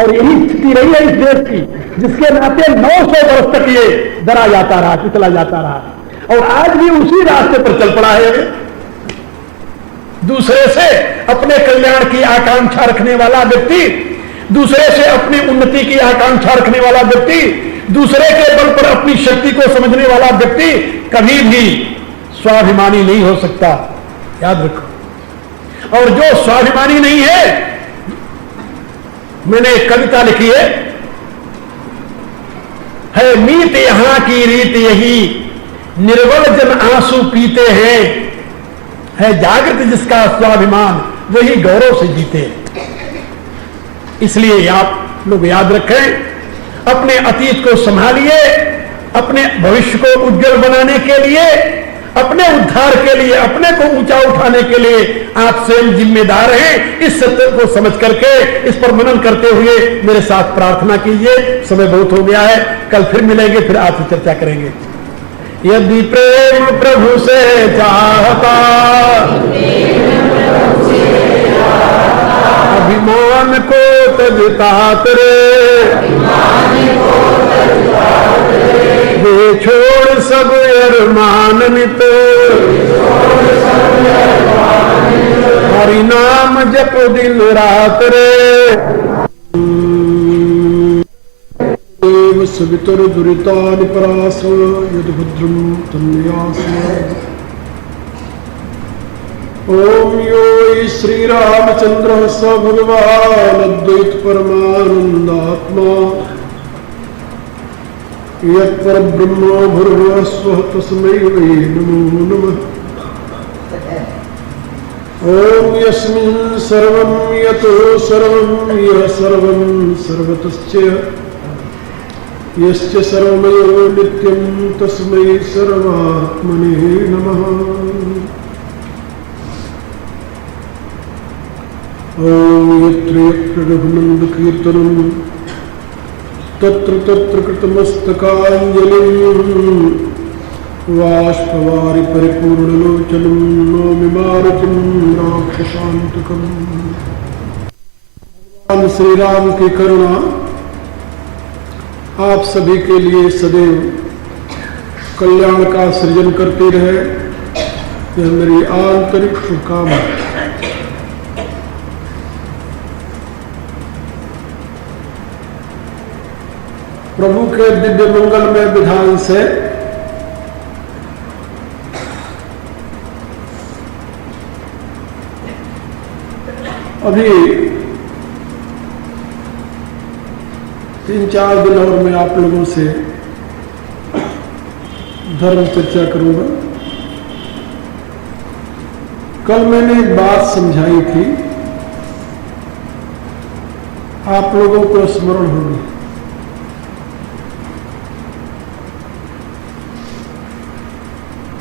और यही स्थिति रही है इस देश की, जिसके नाते 900 वर्ष तक ये डरा जाता रहा, कुचला जाता रहा, और आज भी उसी रास्ते पर चल पड़ा है। दूसरे से अपने कल्याण की आकांक्षा रखने वाला व्यक्ति, दूसरे से अपनी उन्नति की आकांक्षा रखने वाला व्यक्ति, दूसरे के बल पर अपनी शक्ति को समझने वाला व्यक्ति कभी भी स्वाभिमानी नहीं हो सकता, याद रखो। और जो स्वाभिमानी नहीं है, मैंने एक कविता लिखी है मीत यहां की रीत यही, निर्बल जन आंसू पीते हैं, है जागृत जिसका स्वाभिमान वही गौरव से जीते। इसलिए आप लोग याद रखें, अपने अतीत को संभालिए, अपने भविष्य को उज्जवल बनाने के लिए, अपने उद्धार के लिए, अपने को ऊंचा उठाने के लिए आप स्वयं जिम्मेदार हैं। इस सत्य को समझ करके इस पर मनन करते हुए मेरे साथ प्रार्थना कीजिए। समय बहुत हो गया है, कल फिर मिलेंगे, फिर आपसे चर्चा करेंगे। यदि प्रेम प्रभु से चाहता, अभिमान को तजता रे, वे छोड़ सब अरमान नित, हरि नाम जप दिन रात रे। सवितर दुरितानि परास यद्भद्रं तन्यास। ओम यो श्री रामचंद्र स भगवान अद्वैत परमानंदात्मा, यत्पर ब्रह्म भूर्भुवस्सुः तस्मै वै नमो नमः। ओम यस्मिन् सर्वं यतो सर्वं यः सर्वं सर्वतश्च यस्य सर्वमयो नित्यं तस्मै सर्वात्मने नमः। ओम यत्र यत्र रघुनंद कीर्तनं तत्र तत्र कृतमस्तकाञ्जलिं, बाष्पवारि परिपूर्णलोचनं नौमि मारुतिं राक्षसान्तकम्। भगवान श्री राम की करुणा आप सभी के लिए सदैव कल्याण का सृजन करती रहे, यह मेरी आंतरिक शुभकामना। प्रभु के दिव्य मंगलमय विधान से अभी 3-4 दिन और मैं आप लोगों से धर्म चर्चा करूंगा। कल मैंने एक बात समझाई थी, आप लोगों को स्मरण होगी।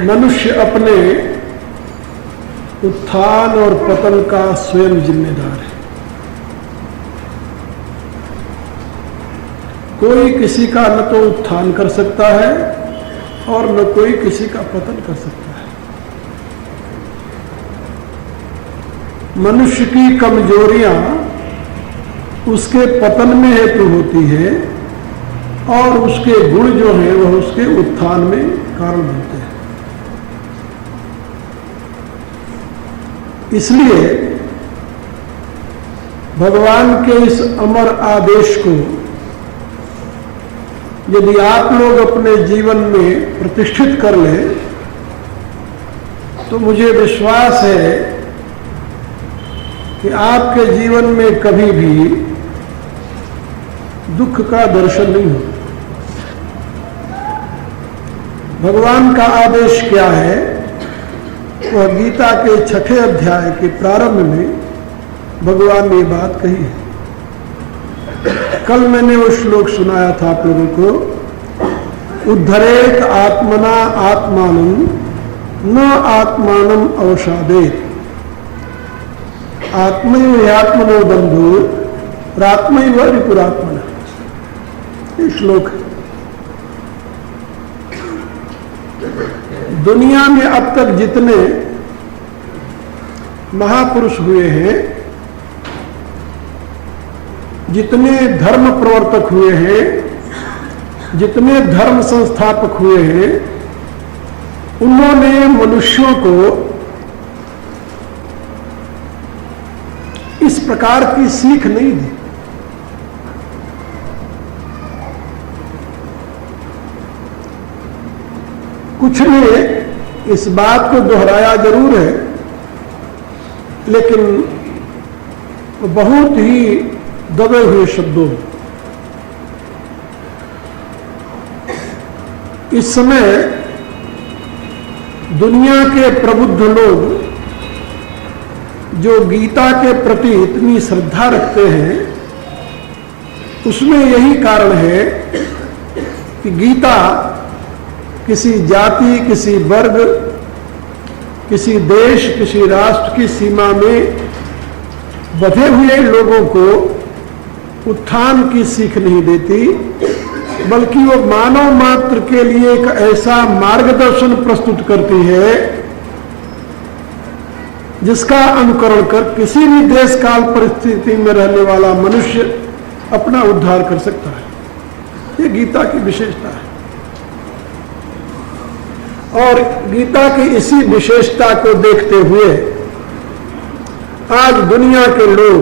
मनुष्य अपने उत्थान और पतन का स्वयं जिम्मेदार है। कोई किसी का न तो उत्थान कर सकता है और न कोई किसी का पतन कर सकता है। मनुष्य की कमजोरियां उसके पतन में हेतु होती है और उसके गुण जो हैं वह उसके उत्थान में कारण बनते हैं। इसलिए भगवान के इस अमर आदेश को यदि आप लोग अपने जीवन में प्रतिष्ठित कर लें तो मुझे विश्वास है कि आपके जीवन में कभी भी दुख का दर्शन नहीं होगा। भगवान का आदेश क्या है, वह गीता के 6ठे अध्याय के प्रारंभ में भगवान ने ये बात कही है। कल मैंने वो श्लोक सुनाया था आप लोगों को, उद्धरेत आत्मना आत्मानं न आत्मानं अवसादेत, आत्मैव ह्यात्मनो बंधु रात्मैव रिपुरात्मना। ये श्लोक है। दुनिया में अब तक जितने महापुरुष हुए हैं जितने धर्म प्रवर्तक हुए हैं, जितने धर्म संस्थापक हुए हैं, उन्होंने मनुष्यों को इस प्रकार की सीख नहीं दी। कुछ ने इस बात को दोहराया जरूर है, लेकिन बहुत ही दबे हुए शब्दों में। इस समय दुनिया के प्रबुद्ध लोग जो गीता के प्रति इतनी श्रद्धा रखते हैं, उसमें यही कारण है कि गीता किसी जाति, किसी वर्ग, किसी देश, किसी राष्ट्र की सीमा में बंधे हुए लोगों को उत्थान की सीख नहीं देती, बल्कि वो मानव मात्र के लिए एक ऐसा मार्गदर्शन प्रस्तुत करती है जिसका अनुकरण कर किसी भी देश काल परिस्थिति में रहने वाला मनुष्य अपना उद्धार कर सकता है। ये गीता की विशेषता है। और गीता की इसी विशेषता को देखते हुए आज दुनिया के लोग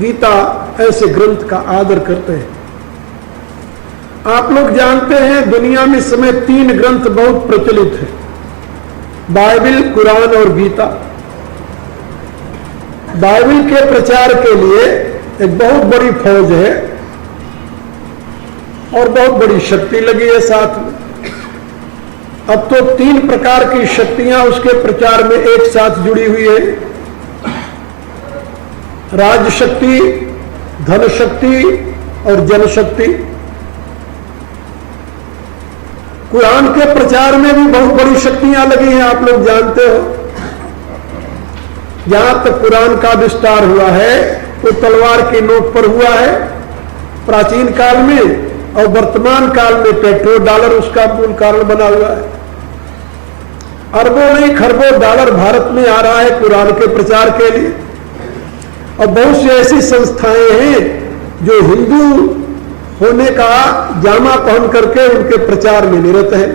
गीता ऐसे ग्रंथ का आदर करते हैं। आप लोग जानते हैं दुनिया में इस समय 3 ग्रंथ बहुत प्रचलित हैं, बाइबल, कुरान और गीता। बाइबल के प्रचार के लिए एक बहुत बड़ी फौज है और बहुत बड़ी शक्ति लगी है साथ में। अब तो 3 प्रकार की शक्तियां उसके प्रचार में एक साथ जुड़ी हुई है, राज शक्ति, धन शक्ति और जनशक्ति। कुरान के प्रचार में भी बहुत बड़ी शक्तियां लगी हैं, आप लोग जानते हो। जहां तक कुरान का विस्तार हुआ है वो तलवार की नोक पर हुआ है प्राचीन काल में, और वर्तमान काल में पेट्रोल डॉलर उसका मूल कारण बना हुआ है। अरबों नहीं खरबों डॉलर भारत में आ रहा है कुरान के प्रचार के लिए। और बहुत सी ऐसी संस्थाएं हैं जो हिंदू होने का जामा पहन करके उनके प्रचार में निरत है।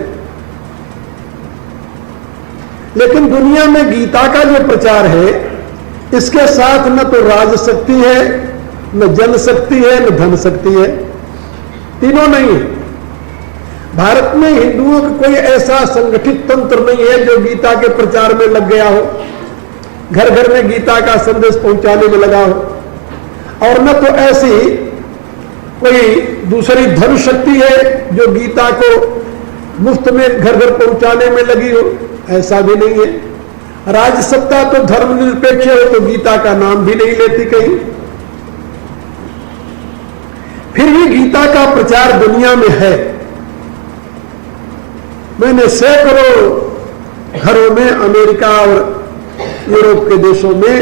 लेकिन दुनिया में गीता का जो प्रचार है, इसके साथ न तो राज शक्ति है, न जन शक्ति है, न धन शक्ति है, तीनों नहीं है। भारत में हिंदुओं का कोई ऐसा संगठित तंत्र नहीं है जो गीता के प्रचार में लग गया हो, घर घर में गीता का संदेश पहुंचाने में लगा हो। और न तो ऐसी कोई दूसरी धन शक्ति है जो गीता को मुफ्त में घर घर पहुंचाने में लगी हो, ऐसा भी नहीं है। राज सत्ता तो धर्मनिरपेक्ष है, तो गीता का नाम भी नहीं लेती कहीं। फिर भी गीता का प्रचार दुनिया में है। मैंने सैकड़ों घरों में अमेरिका और यूरोप के देशों में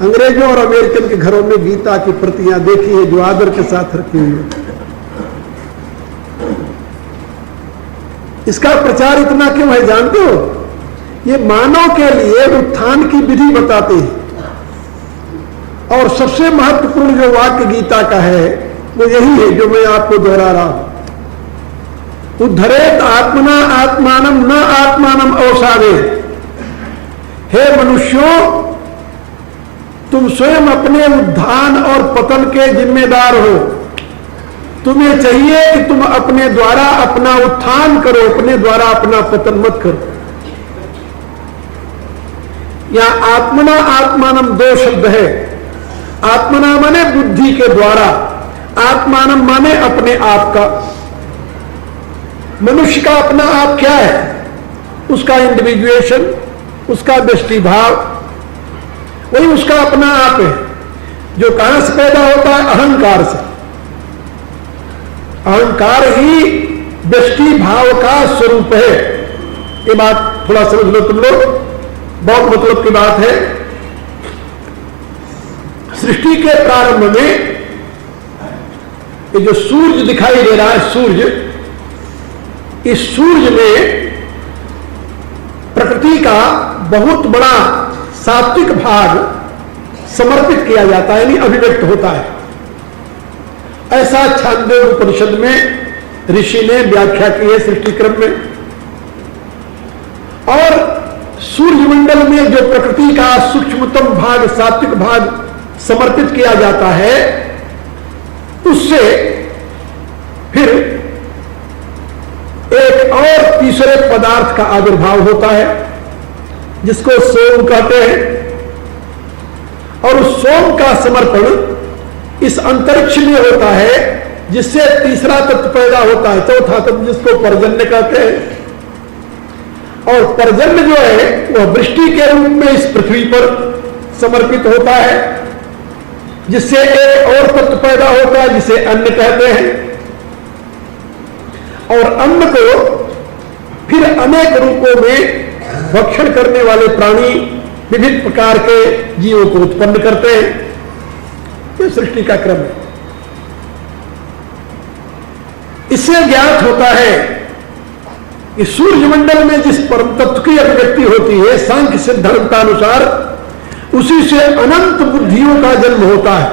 अंग्रेजों और अमेरिकन के घरों में गीता की प्रतियां देखी है जो आदर के साथ रखी हुई है। इसका प्रचार इतना क्यों है जानते हो? ये मानव के लिए उत्थान की विधि बताते हैं। और सबसे महत्वपूर्ण जो वाक्य गीता का है वो यही है जो मैं आपको दोहरा रहा हूं, उद्धरेत आत्मना आत्मानम न आत्मानम अवसादे। हे मनुष्यों, तुम स्वयं अपने उत्थान और पतन के जिम्मेदार हो। तुम्हें चाहिए कि तुम अपने द्वारा अपना उत्थान करो, अपने द्वारा अपना पतन मत करो। यहां आत्मना आत्मानम 2 शब्द है। आत्मना माने बुद्धि के द्वारा, आत्मानम माने अपने आप का। मनुष्य का अपना आप क्या है? उसका इंडिविजुएशन, उसका व्यष्टि भाव, वही उसका अपना आप है, जो कहां से पैदा होता है? अहंकार से। अहंकार ही व्यष्टि भाव का स्वरूप है। ये बात थोड़ा समझ लो तुम लोग, बहुत मतलब की बात है। सृष्टि के प्रारंभ में ये जो सूर्य दिखाई दे रहा है, सूर्य, इस सूर्य में प्रकृति का बहुत बड़ा सात्विक भाग समर्पित किया जाता है, यानी अभिव्यक्त होता है। ऐसा छांदोग्य उपनिषद में ऋषि ने व्याख्या की है सृष्टि क्रम में। और सूर्यमंडल में जो प्रकृति का सूक्ष्मतम भाग, सात्विक भाग समर्पित किया जाता है, उससे फिर एक और तीसरे पदार्थ का आविर्भाव होता है जिसको सोम कहते हैं। और उस सोम का समर्पण इस अंतरिक्ष में होता है, जिससे तीसरा तत्व पैदा होता है, चौथा तत्व, जिसको पर्जन्य कहते हैं। और पर्जन्य जो है वह वृष्टि के रूप में इस पृथ्वी पर समर्पित होता है, जिससे एक और तत्व पैदा होता है जिसे अन्न कहते हैं। और अन्न को फिर अनेक रूपों में भक्षण करने वाले प्राणी विभिन्न प्रकार के जीवों को उत्पन्न करते हैं। यह सृष्टि का क्रम है। इससे ज्ञात होता है कि सूर्यमंडल में जिस परम तत्व की अभिव्यक्ति होती है, सांख्य सिद्धांत अनुसार उसी से अनंत बुद्धियों का जन्म होता है।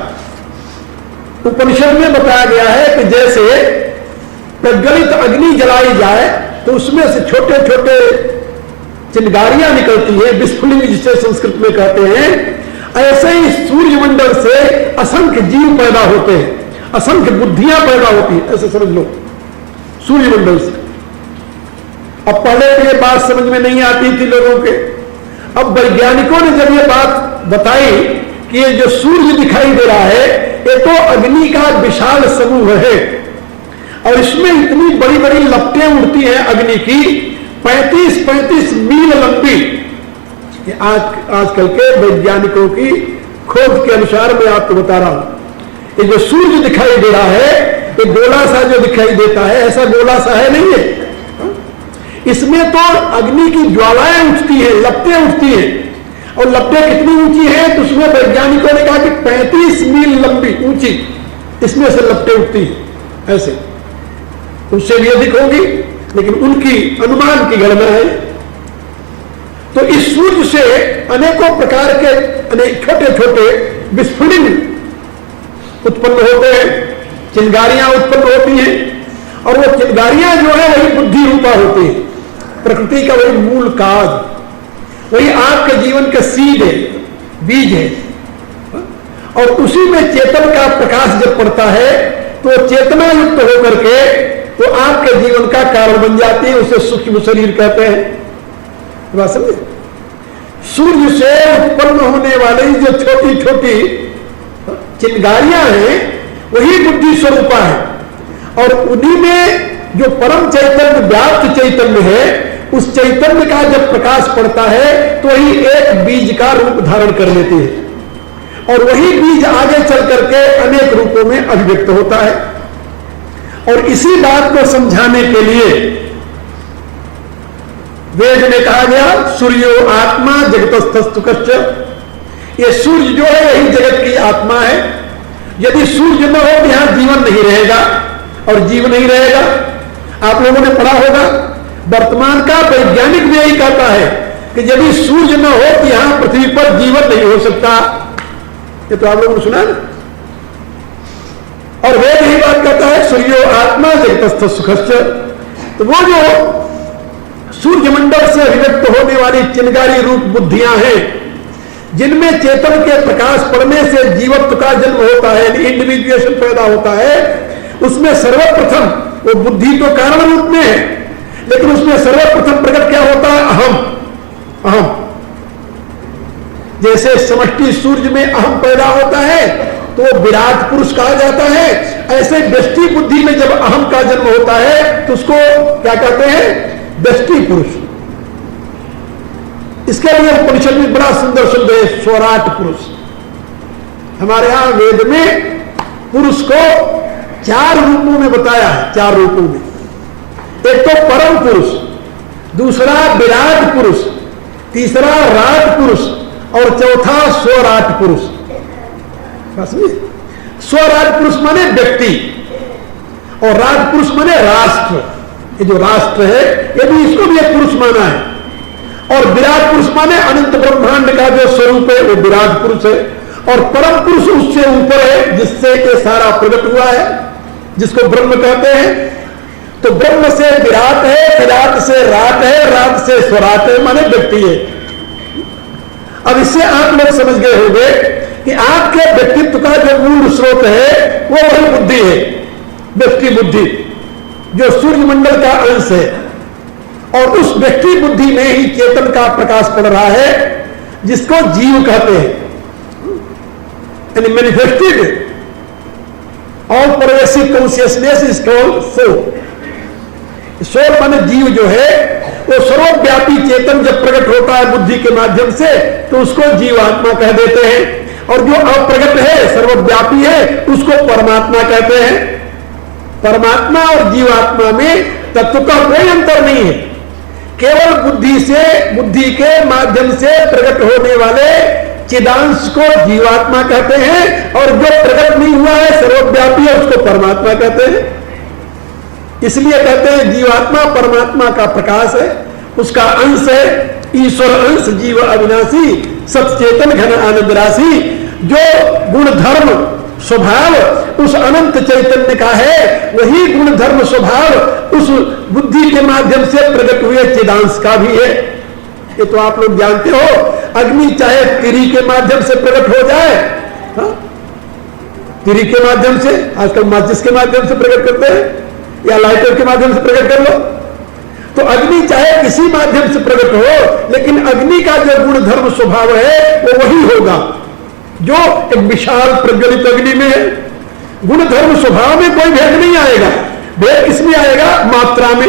उपनिषद में बताया गया है कि जैसे प्रज्वलित अग्नि जलाई जाए तो उसमें से छोटे छोटे चिंगारियां निकलती है, विस्फुलिंग जिसे संस्कृत में कहते हैं, ऐसे ही सूर्यमंडल से असंख्य जीव पैदा होते हैं, असंख्य बुद्धियां पैदा होती है, ऐसे समझ लो सूर्यमंडल से। अब पहले तो ये बात समझ में नहीं आती थी लोगों के। अब वैज्ञानिकों ने जब ये बात बताई कि ये जो सूर्य दिखाई दे रहा है ये तो अग्नि का विशाल समूह है, और इसमें इतनी बड़ी बड़ी लपटें उड़ती हैं अग्नि की, 35-35 मील लंबी। आजकल के वैज्ञानिकों की खोज के अनुसार मैं आपको बता रहा हूं। ये जो सूर्य दिखाई दे रहा है ये गोला सा जो दिखाई देता है, ऐसा गोला सा है नहीं है। इसमें तो अग्नि की ज्वालाएं उठती है, लपटें उठती हैं। और लपटें कितनी ऊंची हैं तो उसमें वैज्ञानिकों ने कहा कि 35 मील लंबी ऊंची इसमें से लपटें उठती हैं। ऐसे उससे भी अधिक होगी, लेकिन उनकी अनुमान की गणना है। तो इस सूर्य से अनेकों प्रकार के अनेक छोटे छोटे विस्फुलिंग उत्पन्न होते हैं, चिंगारियां उत्पन्न होती हैं। और वो चिंगारियां जो है वही बुद्धि रूपा होती है, प्रकृति का वही मूल काज, वही आपके जीवन का सीड है, बीज है। और उसी में चेतन का प्रकाश जब पड़ता है तो चेतना युक्त होकर के तो आपके जीवन का कारण बन जाती है, उसे सूक्ष्म शरीर कहते हैं। बात समझे? सूर्य से उत्पन्न होने वाली जो छोटी छोटी चिंगारियां हैं वही बुद्धि स्वरूपा है, और उन्हीं में जो परम चैतन्य, व्याप्त चैतन्य है, उस चैतन्य का जब प्रकाश पड़ता है तो वही एक बीज का रूप धारण कर लेती है, और वही बीज आगे चल करके अनेक रूपों में अभिव्यक्त होता है। और इसी बात को समझाने के लिए वेद में कहा गया सूर्यो आत्मा जगतस्थस्तु कश्च, ये सूर्य जो है यही जगत की आत्मा है। यदि सूर्य न हो तो यहां जीवन नहीं रहेगा, और जीव नहीं रहेगा। आप लोगों ने पढ़ा होगा, वर्तमान का वैज्ञानिक भी यही कहता है कि यदि सूर्य न हो तो यहां पृथ्वी पर जीवन नहीं हो सकता। ये तो आप लोगों ने सुना ना। और वेद यही बात कहता है सूर्यो आत्मा जगतस्थ सुखश्च। तो वो जो सूर्यमंडल से अभिव्यक्त होने वाली चिंगारी रूप बुद्धियां हैं, जिनमें चेतन के प्रकाश पड़ने से जीवत्व का जन्म होता है, इंडिविजुएशन पैदा होता है, उसमें सर्वप्रथम वो बुद्धि तो कारण रूप में है, लेकिन उसमें सर्वप्रथम प्रकट क्या होता है? अहम। अहम जैसे समष्टि सूर्य में अहम पैदा होता है तो वो विराट पुरुष कहा जाता है, ऐसे व्यष्टि बुद्धि में जब अहम का जन्म होता है तो उसको क्या कहते हैं? व्यष्टि पुरुष। इसके लिए उपनिषद में बड़ा सुंदर शब्द है स्वराट पुरुष। हमारे यहां वेद में पुरुष को 4 रूपों में बताया है, 4 रूपों में। एक तो परम पुरुष, दूसरा विराट पुरुष, तीसरा राट पुरुष, और चौथा स्वराट पुरुष। स्वराट पुरुष माने व्यक्ति, और राट पुरुष माने राष्ट्र। ये जो राष्ट्र है ये भी, इसको भी एक पुरुष माना है। और विराट पुरुष माने अनंत ब्रह्मांड का जो स्वरूप है वो विराट पुरुष है। और परम पुरुष उससे ऊपर है, जिससे ये सारा प्रकट हुआ है, जिसको ब्रह्म कहते हैं। तो ब्रह्म से विराट है, विराट से राट है, राट से स्वराट है, माने व्यक्ति है। अब इससे आप लोग समझ गए होंगे कि आपके व्यक्तित्व का जो मूल स्रोत है वो वही बुद्धि है, व्यक्ति बुद्धि, जो सूर्यमंडल का अंश है। और उस व्यक्ति बुद्धि में ही चेतन का प्रकाश पड़ रहा है, जिसको जीव कहते हैं, यानी manifested all pervasive consciousness is called soul. Soul माने जीव जो है, वो सर्वव्यापी चेतन जब प्रकट होता है बुद्धि के माध्यम से, तो उसको जीवात्मा कह देते हैं। और जो अप्रगट है, सर्वव्यापी है, उसको परमात्मा कहते हैं। परमात्मा और जीवात्मा में तत्व का कोई अंतर नहीं है, केवल बुद्धि से, बुद्धि के माध्यम से प्रकट होने वाले चिदांश को जीवात्मा कहते हैं, और जो प्रकट नहीं हुआ है, सर्वव्यापी है, उसको परमात्मा कहते हैं। इसलिए कहते हैं जीवात्मा परमात्मा का प्रकाश है, उसका अंश है, ईश्वर अंश, जीव अविनाशी, सचेतन घन आनंद राशि। जो गुण धर्म स्वभाव उस अनंत चैतन्य का है, वही गुण धर्म स्वभाव उस बुद्धि के माध्यम से प्रकट हुए चिदांश का भी है। ये तो आप लोग जानते हो, अग्नि चाहे तिरी के माध्यम से प्रकट हो जाए, तिरी के माध्यम से, आजकल माचिस के माध्यम से प्रकट करते हैं, या लाइटर के माध्यम से प्रकट कर लो, तो अग्नि चाहे किसी माध्यम से प्रकट हो, लेकिन अग्नि का जो गुण धर्म स्वभाव है वो वही होगा जो एक विशाल प्रज्वलित अग्नि में है। गुण धर्म स्वभाव में कोई भेद नहीं आएगा। भेद किसमें आएगा? मात्रा में।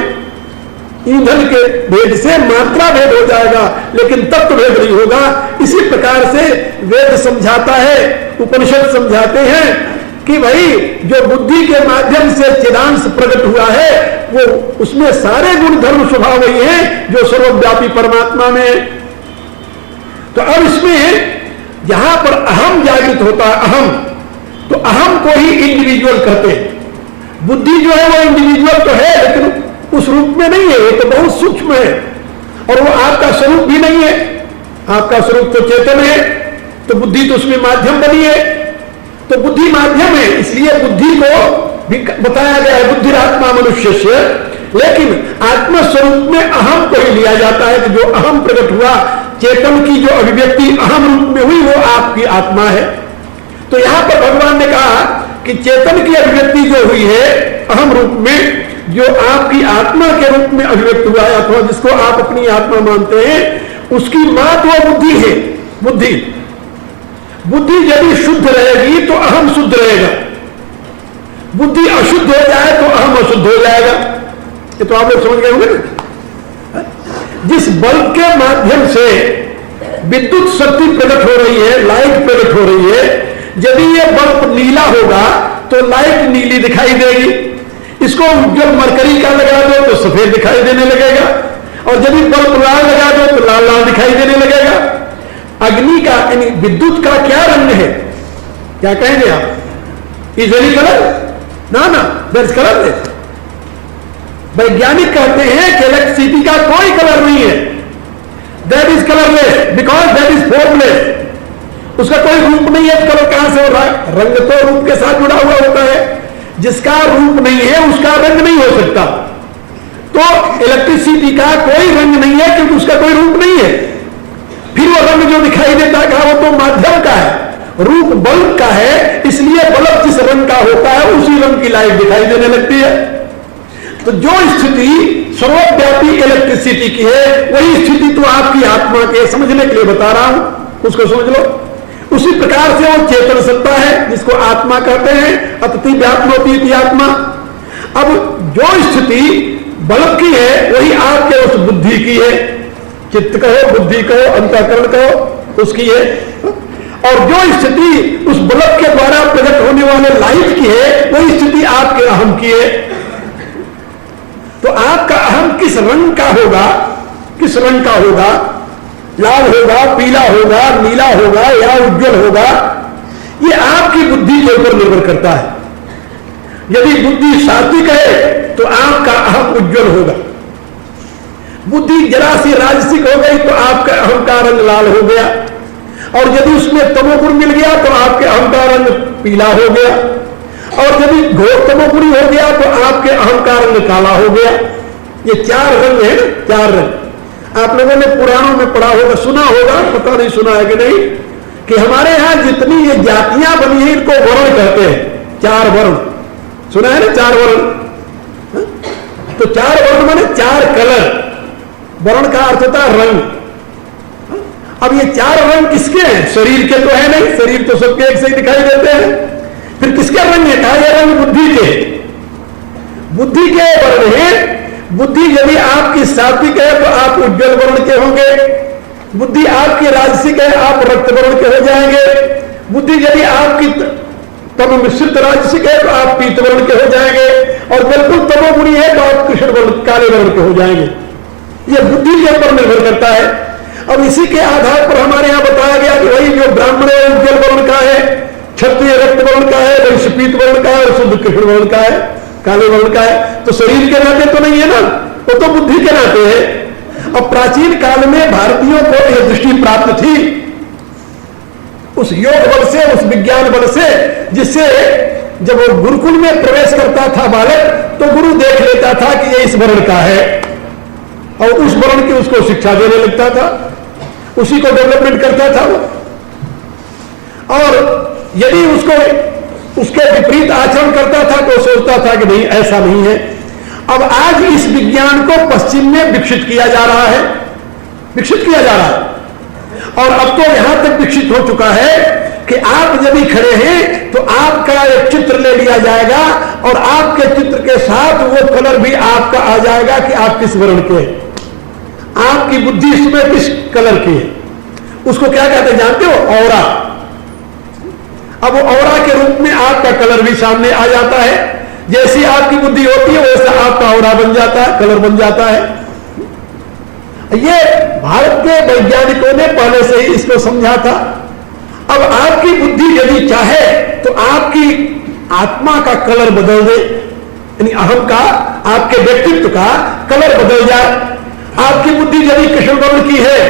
ईंधन के भेद से मात्रा भेद हो जाएगा, लेकिन तत्व भेद नहीं होगा। इसी प्रकार से वेद समझाता है, उपनिषद समझाते हैं कि भाई जो बुद्धि के माध्यम से चिदांश प्रकट हुआ है, वो उसमें सारे गुण धर्म स्वभाव वही है जो सर्वव्यापी परमात्मा में है। तो अब इसमें जहां पर अहम जागृत होता है, अहम, तो अहम को ही इंडिविजुअल कहते हैं। बुद्धि जो है वो इंडिविजुअल तो है, लेकिन उस रूप में नहीं है, वो तो बहुत सूक्ष्म है, और वो आपका स्वरूप भी नहीं है। आपका स्वरूप तो चेतन है, तो बुद्धि तो उसमें माध्यम बनी है, तो बुद्धि माध्यम है, इसलिए बुद्धि को भी बताया गया है बुद्धिरात्मा मनुष्य से। लेकिन आत्मा स्वरूप में अहम को ही लिया जाता है कि जो अहम प्रकट हुआ, चेतन की जो अभिव्यक्ति अहम रूप में हुई, वो आपकी आत्मा है। तो यहां पर भगवान ने कहा कि चेतन की अभिव्यक्ति जो हुई है अहम रूप में, जो आपकी आत्मा के रूप में अभिव्यक्त हुआ है, अथवा जिसको आप अपनी आत्मा मानते हैं, उसकी मां तो बुद्धि है। बुद्धि बुद्धि यदि शुद्ध रहेगी तो अहम शुद्ध रहेगा, बुद्धि अशुद्ध हो जाए तो अहम अशुद्ध हो जाएगा। ये तो आप लोग समझ गए होंगे ना। जिस बल्ब के माध्यम से विद्युत शक्ति प्रकट हो रही है, लाइट प्रकट हो रही है, यदि ये बल्ब नीला होगा तो लाइट नीली दिखाई देगी। इसको उज्जवल मरकरी का लगा दो तो सफेद दिखाई देने लगेगा, और यदि बल्ब लाल लगा दो तो लाल लाल दिखाई देने लगेगा। अग्नि का यानी विद्युत का क्या रंग है? क्या कहेंगे आप? Is any colour? ना, दैट इज कलरलेस। वैज्ञानिक कहते हैं कि इलेक्ट्रिसिटी का कोई कलर नहीं है, that is colourless because that is formless. उसका कोई रूप नहीं है, कलर कहां से हो रहा है? रंग तो रूप के साथ जुड़ा हुआ होता है, जिसका रूप नहीं है उसका रंग नहीं हो सकता। तो इलेक्ट्रिसिटी का कोई रंग नहीं है क्योंकि उसका कोई रूप नहीं है। फिर वो रंग जो दिखाई देता है वो तो माध्यम का है, रूप बल्ब का है, इसलिए बल्ब जिस रंग का होता है उसी रंग की लाइट दिखाई देने लगती है। तो जो स्थिति सर्वव्यापी इलेक्ट्रिसिटी की है, वही स्थिति तो आपकी आत्मा के समझने के लिए बता रहा हूं, उसको समझ लो। उसी प्रकार से वो चेतन सत्ता है जिसको आत्मा कहते हैं, अतिथि व्यात्मोपीति आत्मा। अब जो स्थिति बल्ब की है वही आपके उस बुद्धि की है, चित्त कहो, बुद्धि कहो, अंतःकरण कहो, उसकी है। और जो स्थिति उस बल्ब के द्वारा प्रकट होने वाले लाइट की है, वही स्थिति आपके अहम की है। तो आपका अहम किस रंग का होगा, किस रंग का होगा? लाल होगा, पीला होगा, नीला होगा या उज्जवल होगा, ये आपकी बुद्धि के ऊपर निर्भर करता है। यदि बुद्धि सात्विक है तो आपका अहम उज्जवल होगा, बुद्धि जरा सी राजसिक हो गई तो आपका अहम का रंग लाल हो गया। और यदि उसमें तमोगुण मिल गया तो आपके अहम का रंग पीला हो गया, और यदि घोर तमोगुणी हो गया तो आपके अहम का रंग काला हो गया। ये 4 रंग है, 4 रंग। आप लोगों ने पुराणों में पढ़ा होगा, सुना होगा, पता नहीं सुना है कि नहीं, कि हमारे यहां जितनी ये जातियां बनी है इनको वर्ण कहते हैं। 4 वर्ण सुना है ना, 4 वर्ण। तो 4 वर्ण माने 4 कलर। वर्ण का अर्थ होता है रंग। अब ये 4 रंग किसके हैं? शरीर के तो है नहीं, शरीर तो सबके एक से ही दिखाई देते हैं। फिर किसके रंग है? कहा ये रंग बुद्धि के, बुद्धि के वर्ण है। बुद्धि यदि आपकी सात्विक है तो आप उज्ज्वल वर्ण के होंगे। बुद्धि आपकी राजसिक है, आप रक्त वर्ण के हो जाएंगे। बुद्धि यदि आपकी तम मिश्रित राजसिक है तो आप पीत वर्ण के हो जाएंगे, और बिल्कुल तमोगुणी है तो आप कृष्ण वर्ण, काले वर्ण के हो जाएंगे। यह बुद्धि के ऊपर निर्भर करता है। अब इसी के आधार पर हमारे यहां बताया गया कि वही जो ब्राह्मण उज्ज्वल वर्ण का है, क्षत्रिय रक्त वर्ण का है, वैश्य पीत वर्ण का है, और शुद्ध कृष्ण वर्ण का है, काले वर्ण का है। तो शरीर के नाते तो नहीं है ना, वो तो बुद्धि के नाते है। अब प्राचीन काल में भारतीयों को यह दृष्टि प्राप्त थी उस योग बल से, उस विज्ञान बल से, जिससे जब वो गुरुकुल में प्रवेश करता था बालक तो गुरु देख लेता था कि ये इस वर्ण का है, और उस वर्ण की उसको शिक्षा देने लगता था, उसी को डेवलपमेंट करता था वो। और यदि उसको उसके विपरीत आचरण करता था तो सोचता था कि नहीं, ऐसा नहीं है। अब आज इस विज्ञान को पश्चिम में विकसित किया जा रहा है, विकसित किया जा रहा है, और अब तो यहां तक विकसित हो चुका है कि आप यदि खड़े हैं तो आपका एक चित्र ले लिया जाएगा, और आपके चित्र के साथ वो कलर भी आपका आ जाएगा कि आप किस वर्ण के हैं, आपकी बुद्धि इसमें किस कलर की है। उसको क्या कहते हैं जानते हो? ऑरा। अब वो ऑरा के रूप में आपका कलर भी सामने आ जाता है। जैसी आपकी बुद्धि होती है वैसा आपका ऑरा बन जाता है, कलर बन जाता है। ये भारत के वैज्ञानिकों ने पहले से ही इसको समझा था। अब आपकी बुद्धि यदि चाहे तो आपकी आत्मा का कलर बदल दे, यानी अहम का, आपके व्यक्तित्व का कलर बदल जाए। आपकी बुद्धि यदि कृष्ण वर्ण की है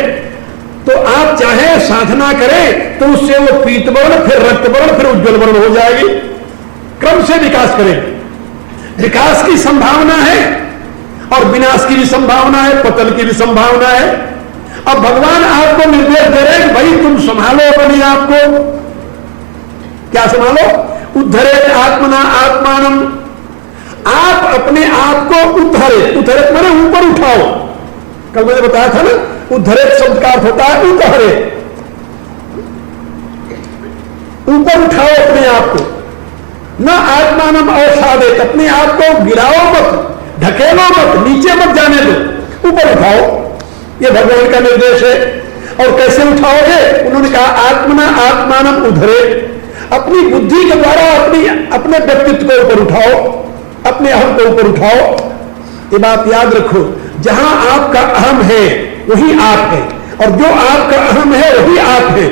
तो आप चाहे साधना करें तो उससे वो पीत वर्ण, फिर रक्त वर्ण, फिर उज्ज्वल वर्ण हो जाएगी। क्रम से विकास करें। विकास की संभावना है और विनाश की भी संभावना है, पतन की भी संभावना है। अब भगवान आपको निर्देश दे रहे हैं भाई तुम संभालो अपने आप को। क्या संभालो? उद्धरे आत्मना आत्मानम। आप अपने आप को उद्धरे, उद्धरे माने ऊपर उठाओ। कल मैंने बताया था ना, उद्धरे शब्द का अर्थ होता है उद्धरे, ऊपर उठाओ अपने आप को। न आत्मानम अवसादेत, अपने आप को गिराओ मत, ढकेलो मत, नीचे मत जाने दो, ऊपर उठाओ। यह भगवान का निर्देश है। और कैसे उठाओगे? उन्होंने कहा आत्मना आत्मानम उद्धरे। अपनी बुद्धि के द्वारा अपने व्यक्तित्व को ऊपर उठाओ, अपने अहम को ऊपर उठाओ। ये बात याद रखो, जहां आपका अहम है वही आप है, और जो आपका अहम है वही आप है।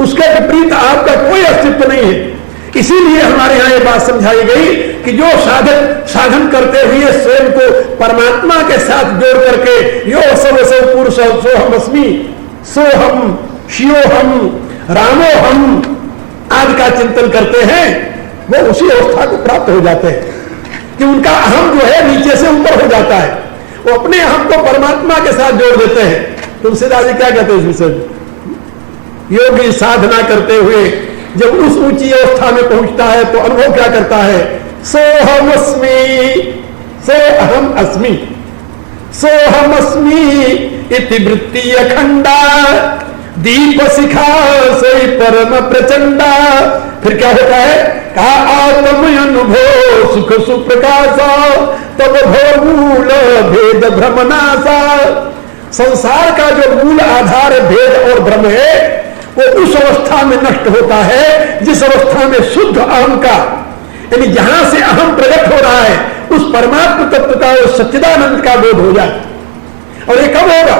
उसके विपरीत आपका कोई अस्तित्व नहीं है। इसीलिए हमारे यहां ये बात समझाई गई कि जो साधक साधन करते हुए स्वयं को परमात्मा के साथ जोड़ करके यो सब पुरुष सोहम अस्मि, सोहम, शिवोहम, रामोहम आदि का चिंतन करते हैं, वो उसी अवस्था को प्राप्त हो जाते हैं कि उनका अहम जो है नीचे से ऊपर हो जाता है। वो अपने अहम को परमात्मा के साथ जोड़ देते हैं। तुलसीदास जी क्या कहते हैं इस विषय में? योगी साधना करते हुए जब उस ऊंची अवस्था में पहुंचता है तो अनुभव क्या करता है? सोहम अस्मि, सो अहम अस्मि, सोहम अस्मि इति वृत्ति अखंडा, दीप शिखा सोई परम प्रचंडा। फिर क्या होता है? कहा आत्म अनुभव सुख सुप्रकाशा, तब भव मूल भेद भ्रमनाशा। संसार का जो मूल आधार भेद और भ्रम है वो उस अवस्था में नष्ट होता है जिस अवस्था में शुद्ध अहम का, यानी जहां से अहम प्रकट हो रहा है उस परमात्मा तत्व का, उस सच्चिदानंद का बोध हो जाए। और ये कब होगा?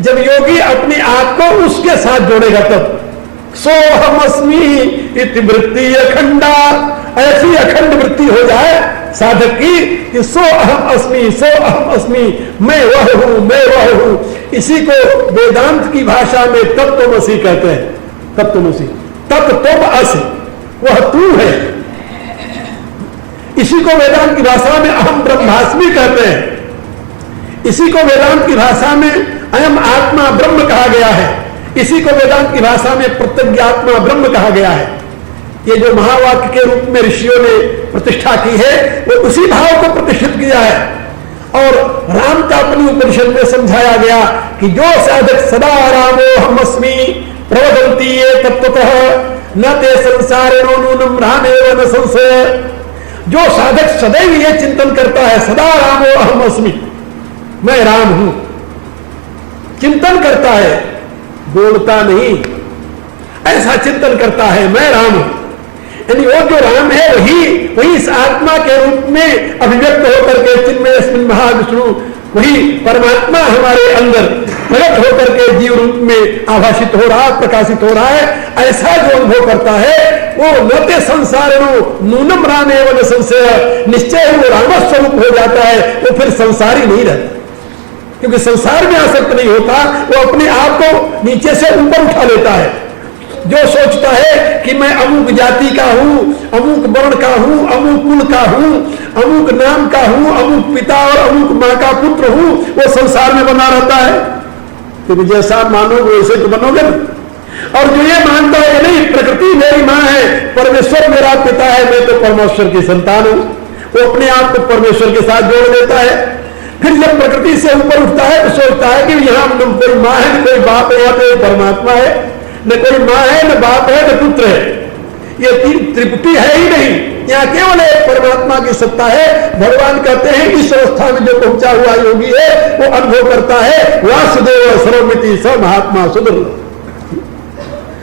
जब योगी अपने आप को उसके साथ जोड़ेगा तब। सोहम अस्मि इति वृत्ति अखंडा, ऐसी अखंड वृत्ति हो जाए साधक की कि सो अहम अस्मि, सो अहम अस्मि, मैं वह हूं, मैं वह हूं। इसी को वेदांत की भाषा में तत्वमसि कहते हैं। तत्वमसि, तत् तुम असि, वह तू है। इसी को वेदांत की भाषा में अहम ब्रह्मास्मि कहते हैं। इसी को वेदांत की भाषा में अयम आत्मा ब्रह्म कहा गया है। इसी को वेदांत की भाषा में प्रत्यज्ञात्मा ब्रह्म कहा गया है। ये जो महावाक्य के रूप में ऋषियों ने प्रतिष्ठा की है, वो उसी भाव को प्रतिष्ठित किया है। और राम का अपनी उपनिषद में समझाया गया कि जो साधक सदा रामो हमस्मि प्रवदन्ति ये तत्वतः न ते संसारेणो नूनम रामेव न संशय। जो साधक सदैव ये चिंतन करता है, सदा रामो अहमस्मि, मैं राम हूं, चिंतन करता है, बोलता नहीं, ऐसा चिंतन करता है मैं राम हूं। यानी वो जो राम है वही इस आत्मा के रूप में अभिव्यक्त होकर के चिन्मय अस्मिन् महाविष्णु, वही परमात्मा हमारे अंदर प्रकट होकर के जीव रूप में आभाषित हो रहा, प्रकाशित हो रहा है। ऐसा जो अनुभव करता है वो नते संसारेणो नूनम रामेव न संशय, निश्चय वो रामस्वरूप हो जाता है। वो फिर संसारी नहीं रहता, क्योंकि संसार में आसक्त नहीं होता, वो अपने आप को नीचे से ऊपर उठा लेता है। जो सोचता है कि मैं अमुक जाति का हूं, अमुक वर्ण का हूं, अमुक कुल का हूं, अमुक नाम का हूं, अमुक पिता और अमुक मां का पुत्र हूं, वो संसार में बना रहता है। क्योंकि जैसा मानोगे वैसे तो बनोगे ना। और जो ये मानता है कि नहीं प्रकृति मेरी मां है, परमेश्वर मेरा पिता है, मैं तो परमेश्वर की संतान हूं, वो अपने आप को परमेश्वर के साथ जोड़ लेता है। फिर जब प्रकृति से ऊपर उठता है तो सोचता है कि यहां कोई मां है, न कोई बाप है, या कोई परमात्मा है, न कोई मां है, न बाप है, न पुत्र है। ये तीन त्रिपुटी है ही नहीं, यहाँ केवल एक परमात्मा की सत्ता है। भगवान कहते हैं इस अवस्था में जो पहुंचा हुआ योगी है वो अनुभव करता है वासुदेव सर्वमिति स महात्मा सुदुर्लभ।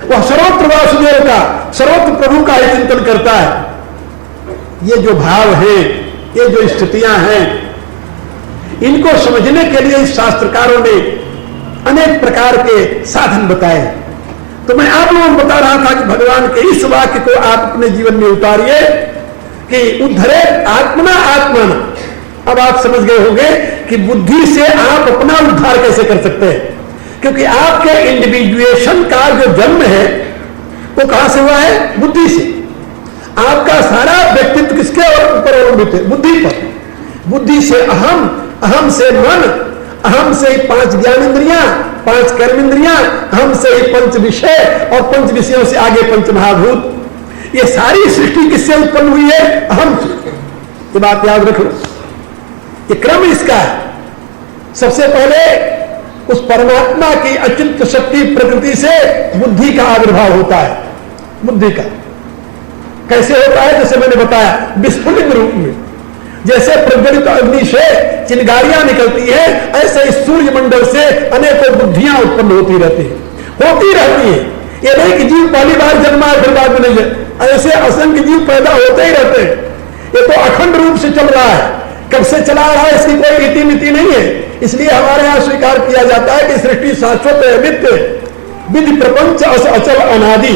वह सर्वत्र वासुदेव का, सर्वत्र प्रभु का ही चिंतन करता है। ये जो भाव है, ये जो स्थितियां हैं, इनको समझने के लिए शास्त्रकारों ने अनेक प्रकार के साधन बताए। तो मैं आप लोगों को बता रहा था कि भगवान के इस वाक्य को आप अपने जीवन में उतारिए कि उद्धरे आत्मना आत्माना। अब आप समझ गए होंगे कि बुद्धि से आप अपना उद्धार कैसे कर सकते हैं, क्योंकि आपके इंडिविजुएशन का जो जन्म है वो कहां से हुआ है? बुद्धि से। आपका सारा व्यक्तित्व किसके ऊपर अवलंबित है? बुद्धि पर। बुद्धि से अहम, अहम से मन, अहम से ही 5 ज्ञानेंद्रियां, 5 कर्मेंद्रियां, अहम से ही 5 विषय, और 5 विषयों से आगे 5 महाभूत। ये सारी सृष्टि किससे उत्पन्न हुई है? अहम से। ये बात याद रख लो, ये क्रम इसका है। सबसे पहले उस परमात्मा की अचिंत्य शक्ति प्रकृति से बुद्धि का आविर्भाव होता है। बुद्धि का कैसे होता है? जैसे मैंने बताया, विस्फुलिंग रूप में। जैसे प्रज्वलित अग्नि से चिंगारियां निकलती है, ऐसे इस सूर्य मंडल से अनेकों बुद्धियां उत्पन्न होती रहती है। ये नहीं कि जीव पहली बार जन्मा है फिर बाद में नहीं है। ऐसे असंख्य जीव पैदा होते ही रहते हैं। ये तो अखंड रूप से चल रहा है। कब से चला रहा है इसकी कोई इति मिति नहीं है। इसलिए हमारे यहाँ स्वीकार किया जाता है कि सृष्टि शाश्वत है, नित्य, विधि प्रपंच अचल अनादि।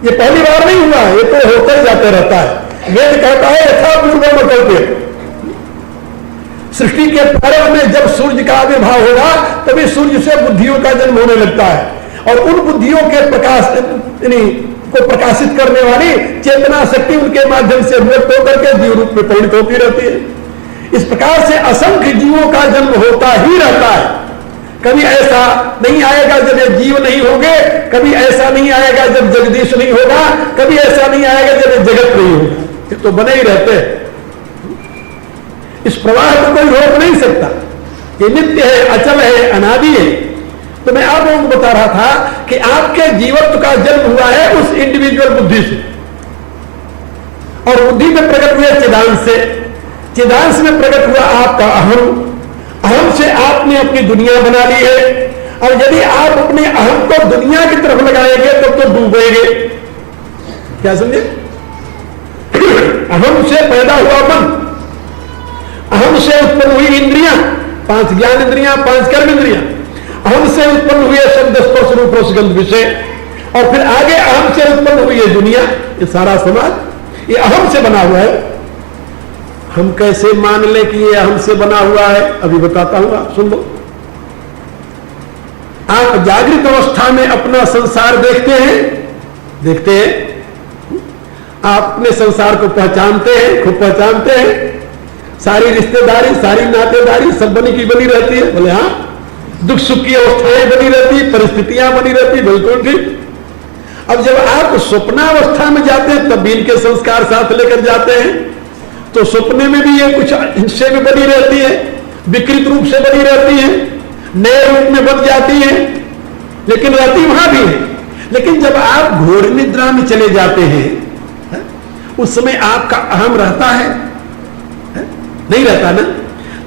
ये पहली बार नहीं हुआ, ये तो होता ही जाते रहता है। वेद कहता है यथा पूर्वम कल्प्य। सृष्टि के प्रारंभ में जब सूर्य का आविर्भाव होगा तभी सूर्य से बुद्धियों का जन्म होने लगता है, और उन बुद्धियों के को प्रकाशित करने वाली चेतना शक्ति उनके माध्यम से व्यक्त होकर के जीव रूप में परिणत होती रहती है। इस प्रकार से असंख्य जीवों का जन्म होता ही रहता है। कभी ऐसा नहीं आएगा जब ये जीव नहीं होंगे, कभी ऐसा नहीं आएगा जब जगदीश नहीं होगा, कभी ऐसा नहीं आएगा जब ये जगत नहीं होगा। ये तो बने ही रहते हैं। इस प्रवाह को कोई रोक नहीं सकता। ये नित्य है, अचल है, अनादि है। तो मैं आप लोगों को बता रहा था कि आपके जीवत्व का जन्म हुआ है उस इंडिविजुअल बुद्धि से, और बुद्धि में प्रकट हुए चिदांश से, चिदांश में प्रकट हुआ आपका अहम, अहम से आपने अपनी दुनिया बना ली है। और यदि आप अपने अहम को दुनिया की तरफ लगाएंगे तो डूबेंगे। क्या समझे? अहम से पैदा हुआ मन, अहम से उत्पन्न हुई इंद्रियां, 5 ज्ञान इंद्रियां, 5 कर्म इंद्रियां, अहम से उत्पन्न हुए शब्द स्पर्श रूप रसगंध विषय, और फिर आगे अहम से उत्पन्न हुई है दुनिया। ये सारा समाज ये अहम से बना हुआ है। हम कैसे मान ले कि ये अहम से बना हुआ है? अभी बताता हूं, आप सुन लो। आप जागृत अवस्था में अपना संसार देखते हैं, आप अपने संसार को पहचानते हैं, खूब पहचानते हैं, सारी रिश्तेदारी, सारी नातेदारी सब बनी की बनी रहती है। बोले हाँ, दुख सुख की अवस्थाएं बनी रहती, परिस्थितियां बनी रहती, बिल्कुल ठीक। अब जब आप स्वप्नावस्था में जाते हैं तब भी इनके संस्कार साथ लेकर जाते हैं, तो सपने में भी ये कुछ हिस्से में बनी रहती है, विकृत रूप से बनी रहती है, नए रूप में बन जाती है, लेकिन रहती वहां भी है। लेकिन जब आप घोर निद्रा में चले जाते हैं, उस समय आपका अहम रहता है, नहीं रहता ना?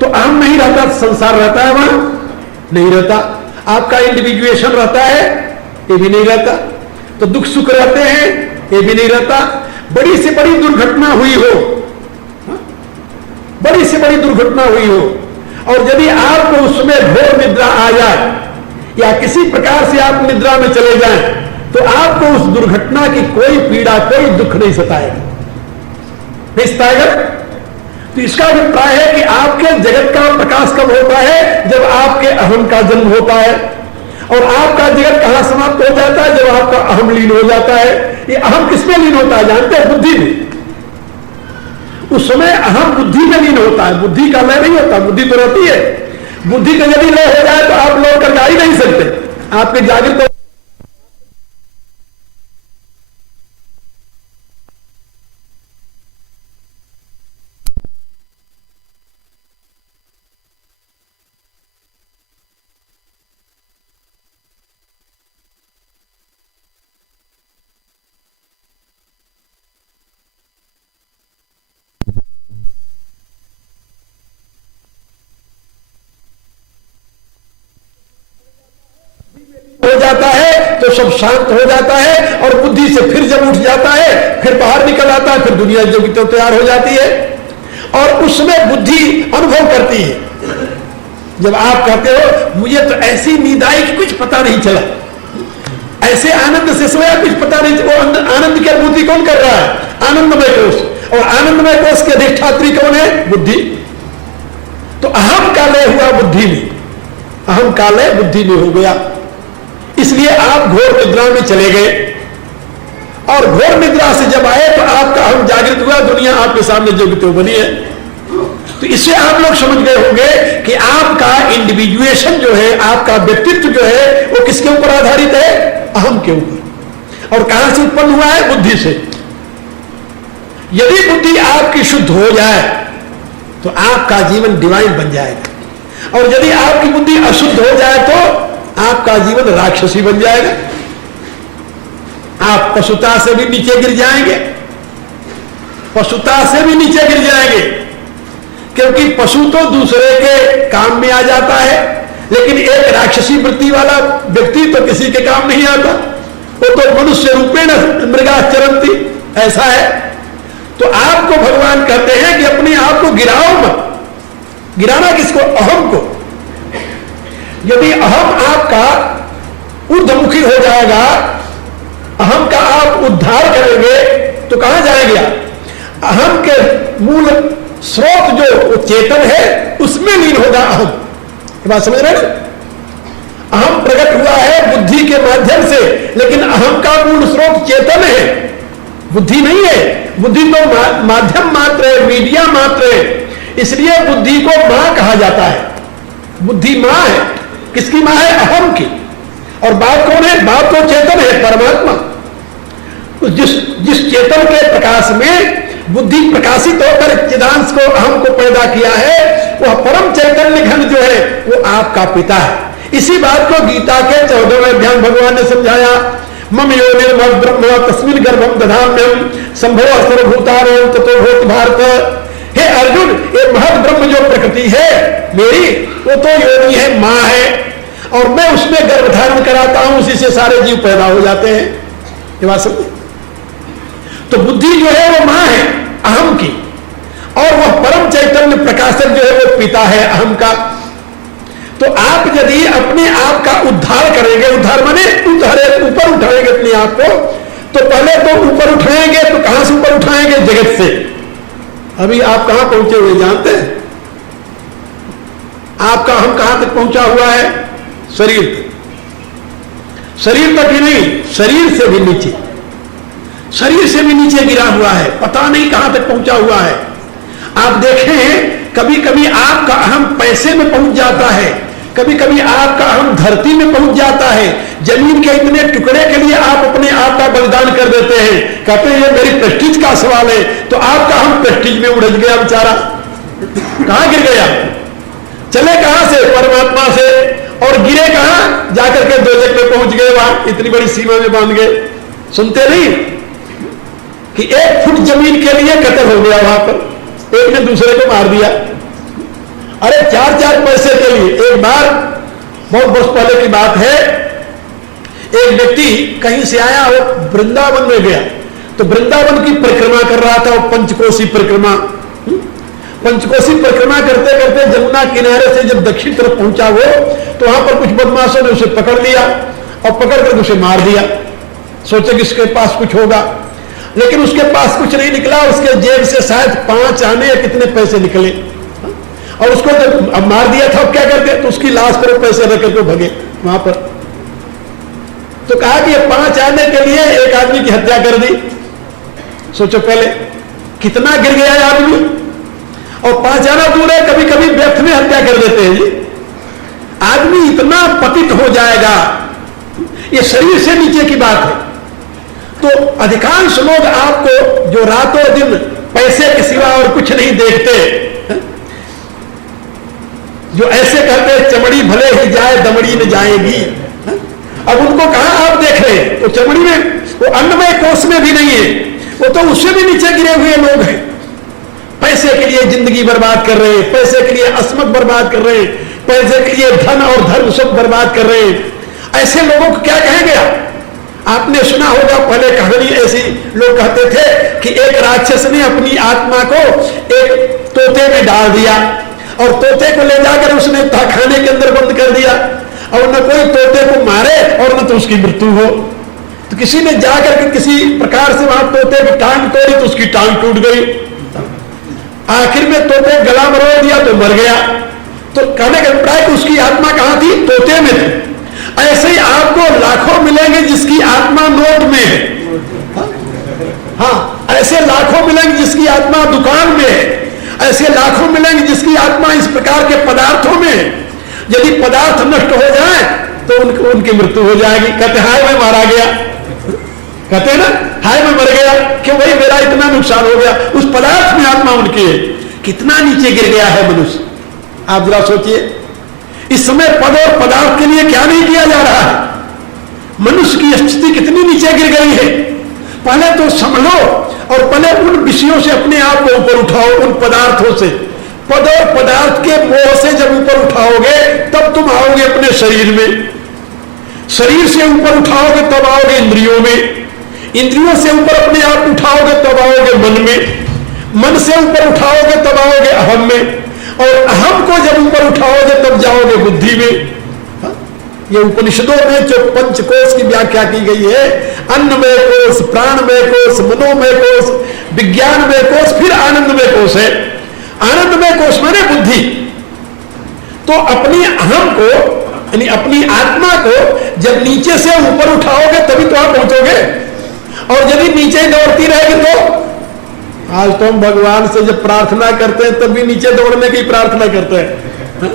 तो अहम नहीं रहता, संसार रहता है वहां? नहीं रहता। आपका इंडिविजुएशन रहता है? ये भी नहीं रहता। तो दुख सुख रहते हैं? ये भी नहीं रहता। बड़ी से बड़ी दुर्घटना हुई हो, बड़ी से बड़ी दुर्घटना हुई हो, और यदि आपको उसमें घोर निद्रा आ जाए या किसी प्रकार से आप निद्रा में चले जाएं, तो आपको उस दुर्घटना की कोई पीड़ा, कोई दुख नहीं सताएगा, नहीं सताएगा। तो इसका अभिप्राय है कि आपके जगत का प्रकाश कब होता है? जब आपके अहम का जन्म होता है। और आपका जगत कहां समाप्त हो जाता है? जब आपका अहम लीन हो जाता है। ये अहम किसमें लीन होता है जानते हैं? बुद्धि में। उस समय अहम बुद्धि में लीन होता है, बुद्धि का लय नहीं होता। बुद्धि तो रहती है, बुद्धि का यदि लय हो जाए तो आप लौट कर जा ही नहीं सकते। आपके जागृत हो जाता है तो सब शांत हो जाता है, और बुद्धि से फिर जब उठ जाता है, फिर बाहर निकल आता है, फिर दुनिया जो तो तैयार हो जाती है, और उसमें बुद्धि अनुभव करती है। जब आप कहते हो मुझे तो ऐसी नींद आई कि कुछ पता नहीं चला, ऐसे आनंद से सोया कुछ पता नहीं चला, आनंद की अनुभूति कौन कर रहा है? आनंदमय कोष। और आनंदमय कोष के अधिष्ठात्री कौन है? बुद्धि। तो अहम का लय हुआ बुद्धि में, अहम का लय बुद्धि में हो गया। इसलिए आप घोर निद्रा में चले गए, और घोर निद्रा से जब आए तो आपका अहम जागृत हुआ, दुनिया आपके सामने जो तो बनी है। तो इससे आप लोग समझ गए होंगे कि आपका इंडिविजुएशन जो है, आपका व्यक्तित्व जो है, वो किसके ऊपर आधारित है? अहम के ऊपर। और कहां से उत्पन्न हुआ है? बुद्धि से। यदि बुद्धि आपकी शुद्ध हो जाए तो आपका जीवन डिवाइन बन जाएगा, और यदि आपकी बुद्धि अशुद्ध हो जाए तो आपका जीवन राक्षसी बन जाएगा। आप पशुता से भी नीचे गिर जाएंगे, पशुता से भी नीचे गिर जाएंगे, क्योंकि पशु तो दूसरे के काम में आ जाता है, लेकिन एक राक्षसी वृत्ति वाला व्यक्ति तो किसी के काम नहीं आता, वो तो मनुष्य रूपेण मृगाचरंती, ऐसा है। तो आपको भगवान कहते हैं कि अपने आप को गिराओ मत। गिराना किसको? अहम को। यदि अहम आपका ऊर्ध्वमुखी हो जाएगा, अहम का आप उद्धार करेंगे, तो कहां जाएंगे आप? अहम के मूल स्रोत जो चेतन है उसमें लीन होगा अहम। ये बात समझ रहे ना? अहम प्रकट हुआ है बुद्धि के माध्यम से, लेकिन अहम का मूल स्रोत चेतन है, बुद्धि नहीं है। बुद्धि तो माध्यम मात्र है, मीडिया मात्र है। इसलिए बुद्धि को मां कहा जाता है। बुद्धि मां है। किसकी मां है? अहम की। और बाप कौन है? बाप तो चेतन है, परमात्मा। तो जिस चेतन के प्रकाश में बुद्धि प्रकाशित होकर चिदांश को, अहम को पैदा किया है, वह परम चैतन्य घन जो है वो आपका पिता है। इसी बात को गीता के 14वें अध्याय भगवान ने समझाया। मम यो निर्मल ब्रह्म तस्मिन् गर्भम दधाम्यहम् संभव सर्वभूतानां ततो भूत भारत। हे अर्जुन, ये महद ब्रह्म जो प्रकृति है मेरी, वो तो योनि है, मां है, और मैं उसमें गर्भ धारण कराता हूं, उसी से सारे जीव पैदा हो जाते हैं। ये बात समझे? तो बुद्धि जो है वो मां है अहम की, और वह परम चैतन्य प्रकाशक जो है वो पिता है अहम का। तो आप यदि अपने आप का उद्धार करेंगे, उद्धार माने ऊपर उठाएंगे अपने आप को, तो पहले तो ऊपर उठाएंगे, तो कहां से ऊपर उठाएंगे? जगत से। अभी आप कहां पहुंचे हुए जानते हैं? आपका अहम कहां तक पहुंचा हुआ है? शरीर तक। शरीर तक ही नहीं, शरीर से भी नीचे, शरीर से भी नीचे गिरा हुआ है, पता नहीं कहां तक पहुंचा हुआ है। आप देखें कभी कभी आपका अहम पैसे में पहुंच जाता है, कभी कभी आपका अहम धरती में पहुंच जाता है। जमीन के इतने टुकड़े के लिए आप अपने आप का बलिदान कर देते हैं, कहते हैं ये मेरी प्रेस्टीज का सवाल है, तो आपका अहम प्रेस्टीज में उड़ज गया बेचारा, कहां गिर गया? चले कहां से? परमात्मा से, और गिरे कहां? जाकर के दोजख में पहुंच गए, वहां इतनी बड़ी सीमा में बांध गए। सुनते नहीं कि 1 फुट जमीन के लिए कत्ल हो गया, वहां पर एक ने दूसरे को मार दिया। अरे 4-4 पैसे के लिए। एक बार बहुत वर्ष पहले की बात है, एक व्यक्ति कहीं से आया, वो वृंदावन में गया, तो वृंदावन की परिक्रमा कर रहा था, वो पंचकोशी परिक्रमा। पंचकोशी परिक्रमा करते करते जमुना किनारे से जब दक्षिण तरफ पहुंचा वो, तो वहां पर कुछ बदमाशों ने उसे पकड़ लिया और पकड़ कर उसे मार दिया। सोचे कि इसके पास कुछ होगा, लेकिन उसके पास कुछ नहीं निकला। उसके जेब से शायद 5 आने या कितने पैसे निकले, और उसको जब अब मार दिया था, अब क्या करते? तो उसकी लाश पर पैसे रख करके भगे वहां पर। तो कहा कि ये 5 आने के लिए एक आदमी की हत्या कर दी। सोचो पहले कितना गिर गया आदमी, और 5 आना दूर है, कभी कभी व्यर्थ में हत्या कर देते हैं जी। आदमी इतना पतित हो जाएगा, ये शरीर से नीचे की बात है। तो अधिकांश लोग आपको जो रातों दिन पैसे के सिवा और कुछ नहीं देखते, जो ऐसे कहते हैं चमड़ी भले ही जाए दमड़ी न जाएगी, अब उनको कहां आप देख रहे हैं? तो चमड़ी में, वो अन्नमय कोष में भी नहीं है, वो तो उससे भी नीचे गिरे हुए लोग हैं। पैसे के लिए जिंदगी बर्बाद कर रहे हैं, पैसे के लिए अस्मत बर्बाद कर रहे हैं, पैसे के लिए धन और धर्म सब बर्बाद कर रहे हैं। ऐसे लोगों को क्या कहेंगे आपने सुना होगा, पहले कहानी ऐसी लोग कहते थे कि एक राक्षस ने अपनी आत्मा को एक तोते में डाल दिया, और तोते को ले जाकर उसने तहखाने के अंदर बंद कर दिया, और न कोई तोते को मारे और न तो उसकी मृत्यु हो। तो किसी ने जाकर के किसी प्रकार से वहां तोते की टांग तोड़ी, तो उसकी टांग टूट गई। आखिर में तोते गला मरोड़ दिया तो मर गया। तो कहने का अभिप्राय कि उसकी आत्मा कहां थी? तोते में थी। ऐसे ही आपको लाखों मिलेंगे जिसकी आत्मा नोट में है, हाँ, ऐसे लाखों मिलेंगे जिसकी आत्मा दुकान में है, ऐसे लाखों मिलेंगे जिसकी आत्मा इस प्रकार के पदार्थों में है। यदि पदार्थ नष्ट हो जाए तो उनकी मृत्यु हो जाएगी। कहते हाय मैं मारा गया, कहते ना हाय मैं मर गया, क्यों भाई मेरा इतना नुकसान हो गया। उस पदार्थ में आत्मा उनकी है। कितना नीचे गिर गया है मनुष्य, आप जरा सोचिए। इस समय पद और पदार्थ के लिए क्या नहीं किया जा रहा है? मनुष्य की स्थिति कितनी नीचे गिर गई है। पहले तो संभलो, और पहले उन विषयों से अपने आप को ऊपर उठाओ, उन पदार्थों से। पद और पदार्थ के मोह से जब ऊपर उठाओगे तब तुम आओगे अपने शरीर में, शरीर से ऊपर उठाओगे तब आओगे इंद्रियों में, इंद्रियों से ऊपर अपने आप उठाओगे तब आओगे मन में, मन से ऊपर उठाओगे तब आओगे अहम में, और अहम को जब ऊपर उठाओगे तब जाओगे बुद्धि में। ये उपनिषदों में जो पंचकोश की व्याख्या की गई है, अन्नमय कोश, प्राणमय कोश, मनोमय कोश, विज्ञानमय कोश, फिर आनंदमय कोश है। आनंदमय कोश माने बुद्धि। तो अपनी अहम को यानी अपनी आत्मा को जब नीचे से ऊपर उठाओगे तभी तो आप पहुंचोगे, और यदि नीचे दौड़ती रहेगी तो आज तो हम भगवान से जब प्रार्थना करते हैं तब भी नीचे दौड़ने की प्रार्थना करते हैं,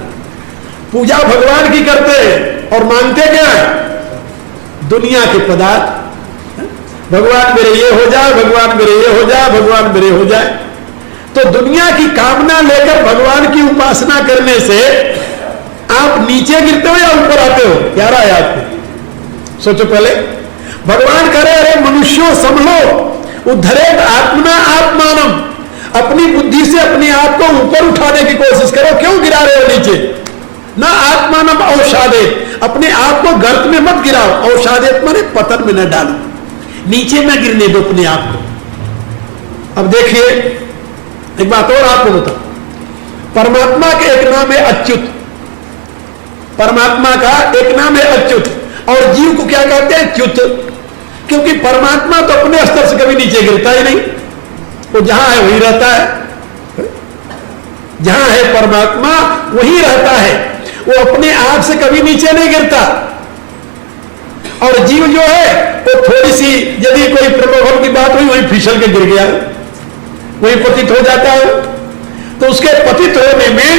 पूजा भगवान की करते हैं, और मांगते क्या है? दुनिया के पदार्थ। भगवान मेरे ये हो जाए, भगवान मेरे ये हो जाए, भगवान मेरे हो जाए। तो दुनिया की कामना लेकर भगवान की उपासना करने से आप नीचे गिरते हो या ऊपर आते हो? प्यारा है आपको, सोचो पहले। भगवान करे अरे मनुष्यों संभलो, उद्धरेत आत्मना आत्मानम, अपनी बुद्धि से अपने आप को ऊपर उठाने की कोशिश करो। क्यों गिरा रहे हो नीचे? ना आत्मानम औषादे, अपने आप को गर्त में मत गिराओ। औषादे माने पतन में न डालो, नीचे न गिरने दो अपने आप को। अब देखिए एक बात और आपको बताओ, परमात्मा के एक नाम है अच्युत, परमात्मा का एक नाम है अच्युत, और जीव को क्या कहते हैं? च्युत। क्योंकि परमात्मा तो अपने स्तर से कभी नीचे गिरता ही नहीं, वो जहां है वही रहता है, जहां है परमात्मा वही रहता है, वो अपने आप से कभी नीचे नहीं गिरता। और जीव जो है वो थोड़ी सी यदि कोई प्रलोभन की बात हुई वहीं फिसल के गिर गया, वहीं पतित हो जाता है। तो उसके पतित होने में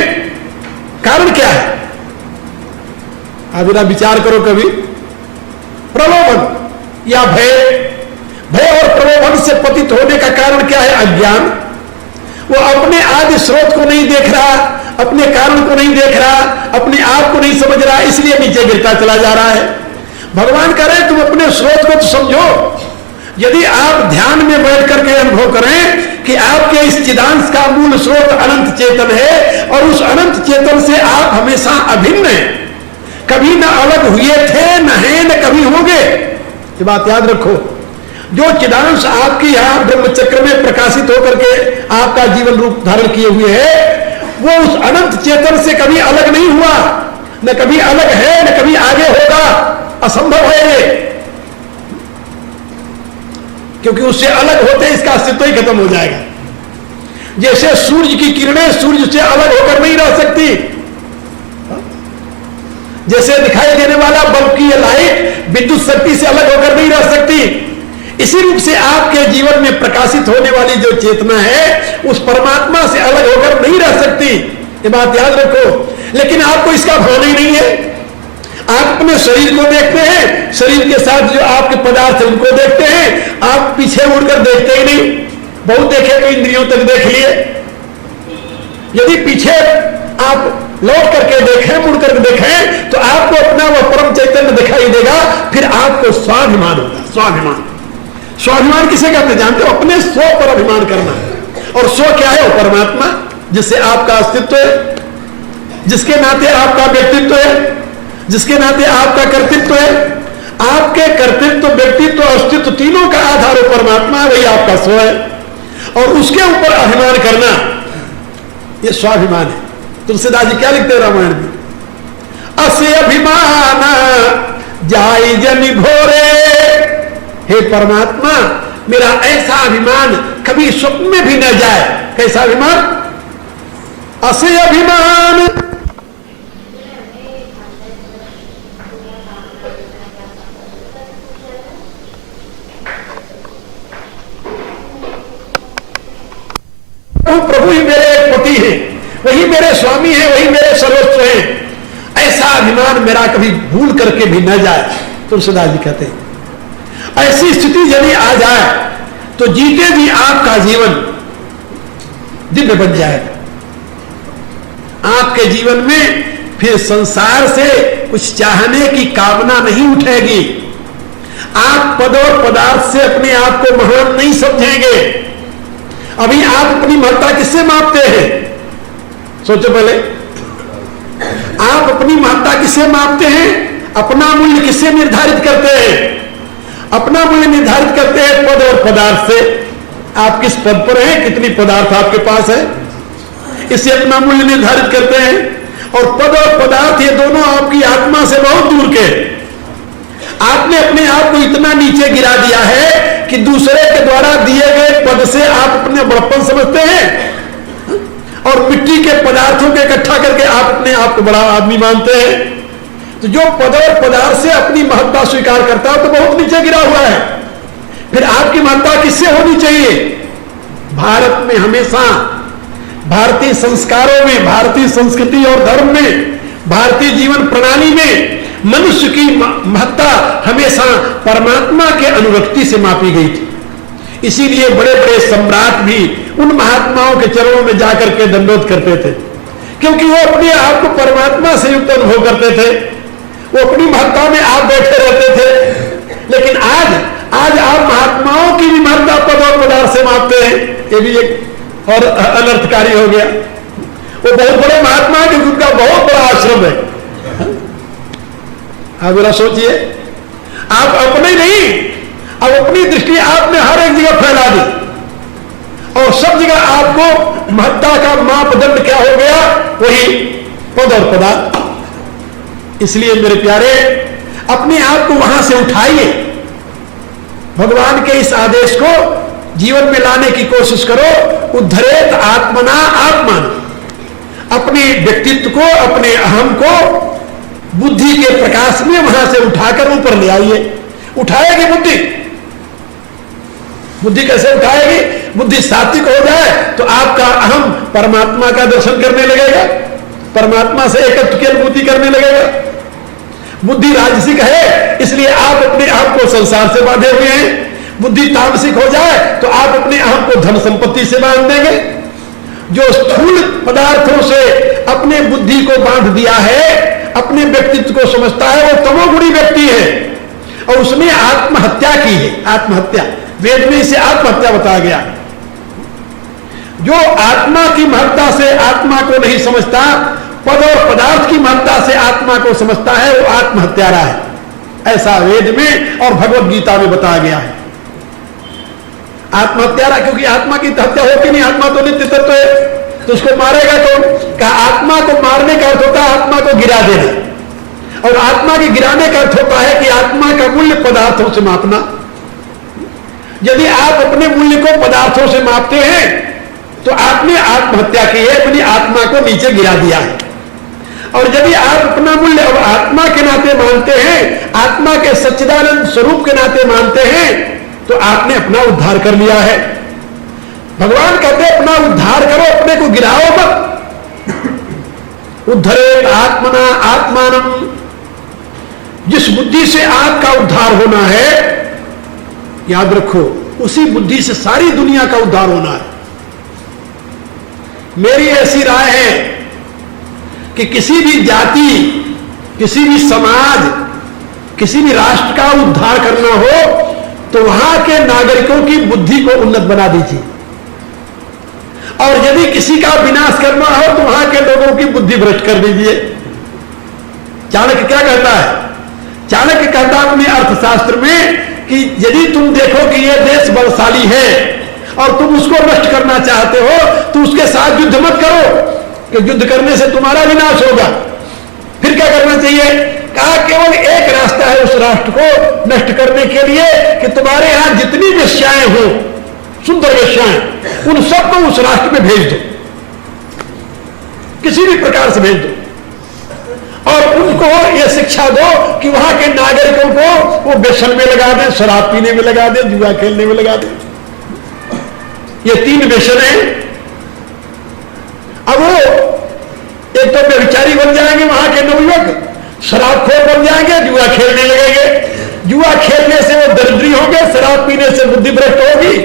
कारण क्या है? आप जरा विचार करो कभी। प्रलोभन या भय, भय और प्रलोभन से पतित होने का कारण क्या है? अज्ञान। वो अपने आदि स्रोत को नहीं देख रहा, अपने कारण को नहीं देख रहा, अपने आप को नहीं समझ रहा, इसलिए नीचे गिरता चला जा रहा है। भगवान कह रहे तुम अपने स्रोत को तो समझो। यदि आप ध्यान में बैठ करके अनुभव करें कि आपके इस चिदांश का मूल स्रोत अनंत चेतन है और उस अनंत चेतन से आप हमेशा अभिन्न हैं, कभी न अलग हुए थे, न है न कभी होंगे। ये बात याद रखो। जो चिदांश आपके यहां ब्रह्मचक्र में प्रकाशित होकर के आपका जीवन रूप धारण किए हुए है, वो उस अनंत चेतन से कभी अलग नहीं हुआ, न कभी अलग है न कभी आगे होगा। असंभव है ये, क्योंकि उससे अलग होते इसका अस्तित्व ही खत्म हो जाएगा। जैसे सूर्य की किरणें सूर्य से अलग होकर नहीं रह सकती, जैसे दिखाई देने वाला बल्ब की लाइट विद्युत शक्ति से अलग होकर नहीं रह सकती, इसी रूप से आपके जीवन में प्रकाशित होने वाली जो चेतना है उस परमात्मा से अलग होकर नहीं रह सकती। ये बात याद रखो। लेकिन आपको इसका भान ही नहीं है। आप अपने शरीर को देखते हैं, शरीर के साथ जो आपके पदार्थ है उनको देखते हैं, आप पीछे मुड़कर देखते ही नहीं। बहुत देखे तो इंद्रियों तक देख लिए, यदि पीछे आप लौट करके देखें, मुड़ करके देखें तो आपको अपना वह परम चैतन्य दिखाई देगा। फिर आपको स्वाभिमान होगा। स्वाभिमान, स्वाभिमान किसे कहते हैं जानते हो? अपने स्व पर अभिमान करना। और स्व क्या है? वो परमात्मा, जिससे आपका अस्तित्व है, जिसके नाते आपका व्यक्तित्व है, जिसके नाते आपका कर्तृत्व है। आपके कर्तृत्व, व्यक्तित्व, अस्तित्व तीनों का आधार परमात्मा है, वही आपका स्व है। और उसके ऊपर अभिमान करना ये स्वाभिमान है। तुलसीदास जी क्या लिखते हैं रामायण में? असे अभिमान जाय जनि भोरे। हे परमात्मा, मेरा ऐसा अभिमान कभी स्वप्न में भी न जाए। कैसा अभिमान? असे अभिमान। प्रभु ही मेरे पति हैं, वही मेरे स्वामी हैं, वही मेरे सर्वस्व हैं। ऐसा अभिमान मेरा कभी भूल करके भी न जाए। तुलसीदास जी कहते हैं ऐसी स्थिति यदि आ जाए तो जीते भी आपका जीवन दिव्य बन जाएगा। आपके जीवन में फिर संसार से कुछ चाहने की कामना नहीं उठेगी। आप पद और पदार्थ से अपने आप को महान नहीं समझेंगे। अभी आप अपनी महत्ता किससे मापते हैं? सोचो पहले, आप अपनी महत्ता किससे मापते हैं? अपना मूल्य किससे निर्धारित करते हैं? अपना मूल्य निर्धारित करते हैं पद और पदार्थ से। आप किस पद पर हैं, कितनी पदार्थ आपके पास है, इससे अपना मूल्य निर्धारित करते हैं। और पद और पदार्थ ये दोनों आपकी आत्मा से बहुत दूर के। आपने अपने आप को इतना नीचे गिरा दिया है कि दूसरे के द्वारा दिए गए पद से आप अपने बड़प्पन समझते हैं और मिट्टी के पदार्थों को इकट्ठा करके आप अपने आप को बड़ा आदमी मानते हैं। तो जो पद और पदार्थ से अपनी महत्ता स्वीकार करता है तो बहुत नीचे गिरा हुआ है। फिर आपकी महत्ता किससे होनी चाहिए? भारत में हमेशा, भारतीय संस्कारों में, भारतीय संस्कृति और धर्म में, भारतीय जीवन प्रणाली में मनुष्य की महत्ता हमेशा परमात्मा के अनुरक्ति से मापी गई थी। इसीलिए बड़े बड़े सम्राट भी उन महात्माओं के चरणों में जाकर के दंडोत करते थे, क्योंकि वो अपने आप को परमात्मा से युक्त अनुभव करते थे। वो अपनी महत्ता में आप बैठे रहते थे। लेकिन आज आप महात्माओं की भी महत्ता पद और पदार्थ से मापते हैं। ये भी एक और अनर्थकारी हो गया। वो बहुत बड़े महात्मा है क्योंकि उनका बहुत बड़ा आश्रम है। आप जरा सोचिए, आप अपने नहीं, अब अपनी दृष्टि आपने हर एक जगह फैला दी और सब जगह आपको महत्ता का मापदंड क्या हो गया? वही पद और पदार्थ। इसलिए मेरे प्यारे, अपने आप को वहां से उठाइए, भगवान के इस आदेश को जीवन में लाने की कोशिश करो। उद्धरेत आत्मना आत्मान, अपने व्यक्तित्व को, अपने अहम को बुद्धि के प्रकाश में वहां से उठाकर ऊपर ले आइए। उठाएगी बुद्धि, बुद्धि कैसे उठाएगी? बुद्धि सात्विक हो जाए तो आपका अहम परमात्मा का दर्शन करने लगेगा, परमात्मा से एकत्व की अनुभूति करने लगेगा। बुद्धि राजसिक है इसलिए आप अपने आप को संसार से बांधे हुए हैं। बुद्धि तामसिक हो जाए तो आप अपने अहम को धन संपत्ति से बांध देंगे। जो स्थूल पदार्थों से अपने बुद्धि को बांध दिया है, अपने व्यक्तित्व को समझता है, वो तमोगुणी व्यक्ति है और उसने आत्महत्या की है। आत्महत्या, वेद में इसे आत्महत्या बताया गया। जो आत्मा की महत्ता से आत्मा को नहीं समझता, पद और पदार्थ की महत्ता से आत्मा को समझता है, वो आत्महत्यारा है। ऐसा वेद में और भगवत गीता में बताया गया है। आत्महत्यारा क्योंकि आत्मा की हत्या होती नहीं, आत्मा तो नित्य तत्व है, तो उसको मारेगा कौन? का आत्मा को मारने का अर्थ होता है आत्मा को गिरा देना, और आत्मा के गिराने का अर्थ होता है कि आत्मा का मूल्य पदार्थों से मापना। यदि आप अपने मूल्य को पदार्थों से मापते हैं तो आपने आत्महत्या की है, अपनी आत्मा को नीचे गिरा दिया है। और यदि आप अपना मूल्य अब आत्मा के नाते मानते हैं, आत्मा के सच्चिदानंद स्वरूप के नाते मानते हैं, तो आपने अपना उद्धार कर लिया है। भगवान कहते हैं अपना उद्धार करो, अपने को गिराओ मत। उद्धरे आत्मना आत्मानम, जिस बुद्धि से आपका उद्धार होना है, याद रखो उसी बुद्धि से सारी दुनिया का उद्धार होना है। मेरी ऐसी राय है कि किसी भी जाति, किसी भी समाज, किसी भी राष्ट्र का उद्धार करना हो तो वहां के नागरिकों की बुद्धि को उन्नत बना दीजिए, और यदि किसी का विनाश करना हो तो वहां के लोगों की बुद्धि भ्रष्ट कर दीजिए। चाणक्य क्या कहता है? चाणक्य कहता है अपने अर्थशास्त्र में कि यदि तुम देखो कि यह देश बलशाली है और तुम उसको नष्ट करना चाहते हो तो उसके साथ युद्ध मत करो, कि युद्ध करने से तुम्हारा विनाश होगा। फिर क्या करना चाहिए? कहा केवल एक रास्ता है उस राष्ट्र को नष्ट करने के लिए कि तुम्हारे यहां जितनी वेश्याएं हो, सुंदर वेश्याएं, उन सबको उस राष्ट्र में भेज दो, किसी भी प्रकार से भेज दो, और उनको यह शिक्षा दो कि वहां के नागरिकों को वो व्यसन में लगा दें, शराब पीने में लगा दें, जुआ खेलने में लगा दें। ये 3 व्यसन है। अब वो एक तो व्यभिचारी बन जाएंगे वहां के नवयुवक, शराबखोर बन जाएंगे, जुआ खेलने लगेंगे। जुआ खेलने से वो दरिद्री होंगे, शराब पीने से बुद्धि भ्रष्ट होगी,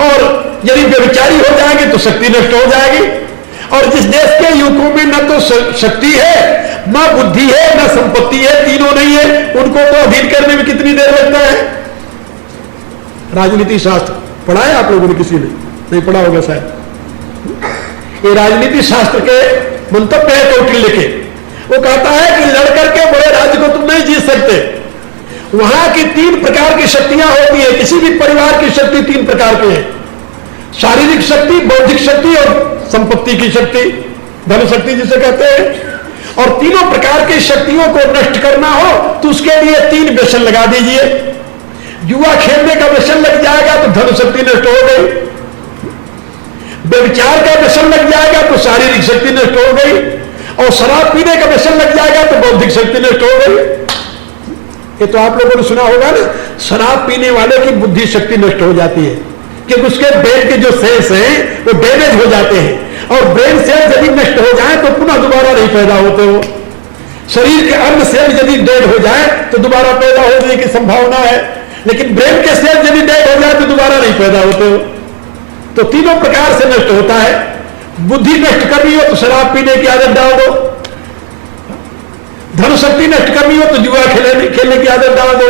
और यदि व्यभिचारी हो जाएंगे तो शक्ति नष्ट हो जाएगी। और जिस देश के युवकों में न तो शक्ति है, न बुद्धि है, न संपत्ति है, तीनों नहीं है, उनको तो अधीन करने में कितनी देर लगता है? राजनीति शास्त्र पढ़ा है आप लोगों ने? किसी ने नहीं पढ़ा होगा शायद। ये राजनीति शास्त्र के मंतव्य है कौटिल्य के। वो कहता है कि लड़कर के बड़े राज्य को तुम नहीं जीत सकते। वहां की 3 प्रकार की शक्तियां होती है। किसी भी परिवार की शक्ति 3 प्रकार की है: शारीरिक शक्ति, बौद्धिक शक्ति और संपत्ति की शक्ति, धन शक्ति जिसे कहते हैं। और तीनों प्रकार की शक्तियों को नष्ट करना हो तो उसके लिए 3 व्यसन लगा दीजिए। जुआ खेलने का व्यसन लग जाएगा तो धन शक्ति नष्ट हो गई, व्यभिचार का व्यसन लग जाएगा तो शारीरिक शक्ति नष्ट हो गई, और शराब पीने का व्यसन लग जाएगा तो बौद्धिक शक्ति नष्ट हो गई। ये तो आप लोगों ने सुना होगा ना, शराब पीने वाले की बुद्धि शक्ति नष्ट हो जाती है क्योंकि उसके ब्रेन के जो सेल्स हैं वो डैमेज हो जाते हैं, और ब्रेन सेल्स यदि नष्ट हो जाए तो पुनः दोबारा नहीं पैदा होते हो। शरीर के अन्य सेल यदि डेड हो जाए तो दोबारा पैदा होने की संभावना है, लेकिन ब्रेन के सेल यदि डेड हो जाए तो दोबारा नहीं पैदा होते हो। तो तीनों प्रकार से नष्ट होता है। बुद्धि नष्ट करनी हो तो शराब पीने की आदत डाल दो, धन शक्ति नष्ट करनी हो तो जुआ खेलने की आदत डाल दो,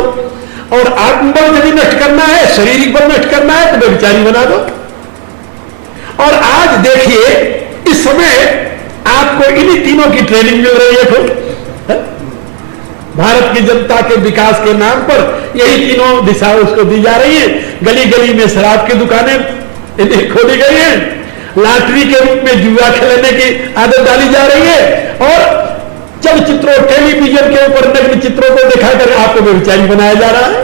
और आत्मबल यदि नष्ट करना है, शारीरिक बल नष्ट करना है तो व्यभिचारी बना दो। और आज देखिए इस समय आपको इन्हीं तीनों की ट्रेनिंग मिल रही है। तो भारत की जनता के विकास के नाम पर यही तीनों दिशाएं उसको दी जा रही है। गली गली में शराब की दुकानें खोली गई हैं, लॉटरी के रूप में जुआ खेलने की आदत डाली जा रही है, और चलचित्रों, टेलीविजन के ऊपर नग्न चित्रों को दिखाकर आपको व्यभिचारी बनाया जा रहा है,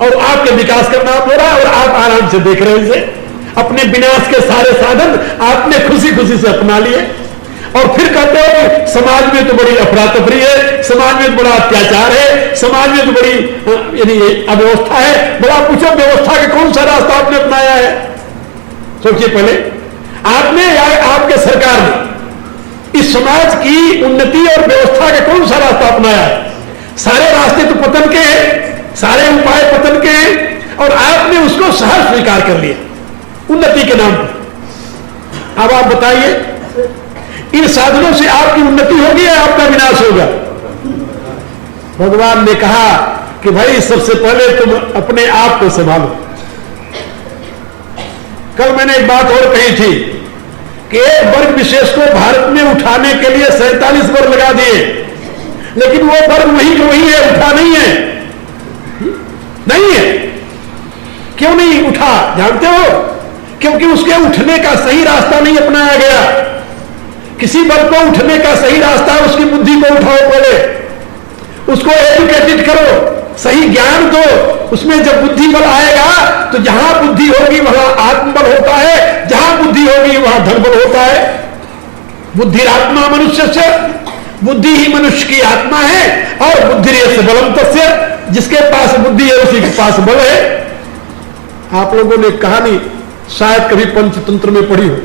और आपके विकास का नाम हो रहा है, और आप आराम से देख रहे हैं इसे। अपने विनाश के सारे साधन आपने खुशी खुशी से अपना लिए, और फिर कहते हो कि समाज में तो बड़ी अफरा तफरी है, समाज में तो बड़ा अत्याचार है, समाज में तो बड़ी यानी अव्यवस्था है। बड़ा पूछो व्यवस्था का कौन सा रास्ता आपने अपनाया है? सोचिए पहले, आपने या आपके सरकार ने इस समाज की उन्नति और व्यवस्था का कौन सा रास्ता अपनाया है? सारे रास्ते तो पतन के हैं, सारे उपाय पतन के हैं, और आपने उसको सहज स्वीकार कर लिया उन्नति के नाम पर। अब आप बताइए, इन साधनों से आपकी उन्नति होगी या आपका विनाश होगा? भगवान ने कहा कि भाई सबसे पहले तुम अपने आप को संभालो। कल मैंने एक बात और कही थी कि एक वर्ग विशेष को भारत में उठाने के लिए 47 वर्ग लगा दिए, लेकिन वो वर्ग वही का वही है, उठा नहीं है। नहीं है। क्यों नहीं उठा जानते हो? क्योंकि उसके उठने का सही रास्ता नहीं अपनाया गया। किसी वर्ग को उठने का सही रास्ता है, उसकी बुद्धि को उठाओ, पहले उसको एजुकेटेड करो, सही ज्ञान दो। उसमें जब बुद्धि बल आएगा तो जहां बुद्धि होगी वहां आत्मबल होता है, जहां बुद्धि होगी वहां धन बल होता है। बुद्धि आत्मा मनुष्य से, बुद्धि ही मनुष्य की आत्मा है। और बुद्धि से बलम तस्य, जिसके पास बुद्धि है उसी के पास बल है। आप लोगों ने कहानी शायद कभी पंचतंत्र में पढ़ी हो,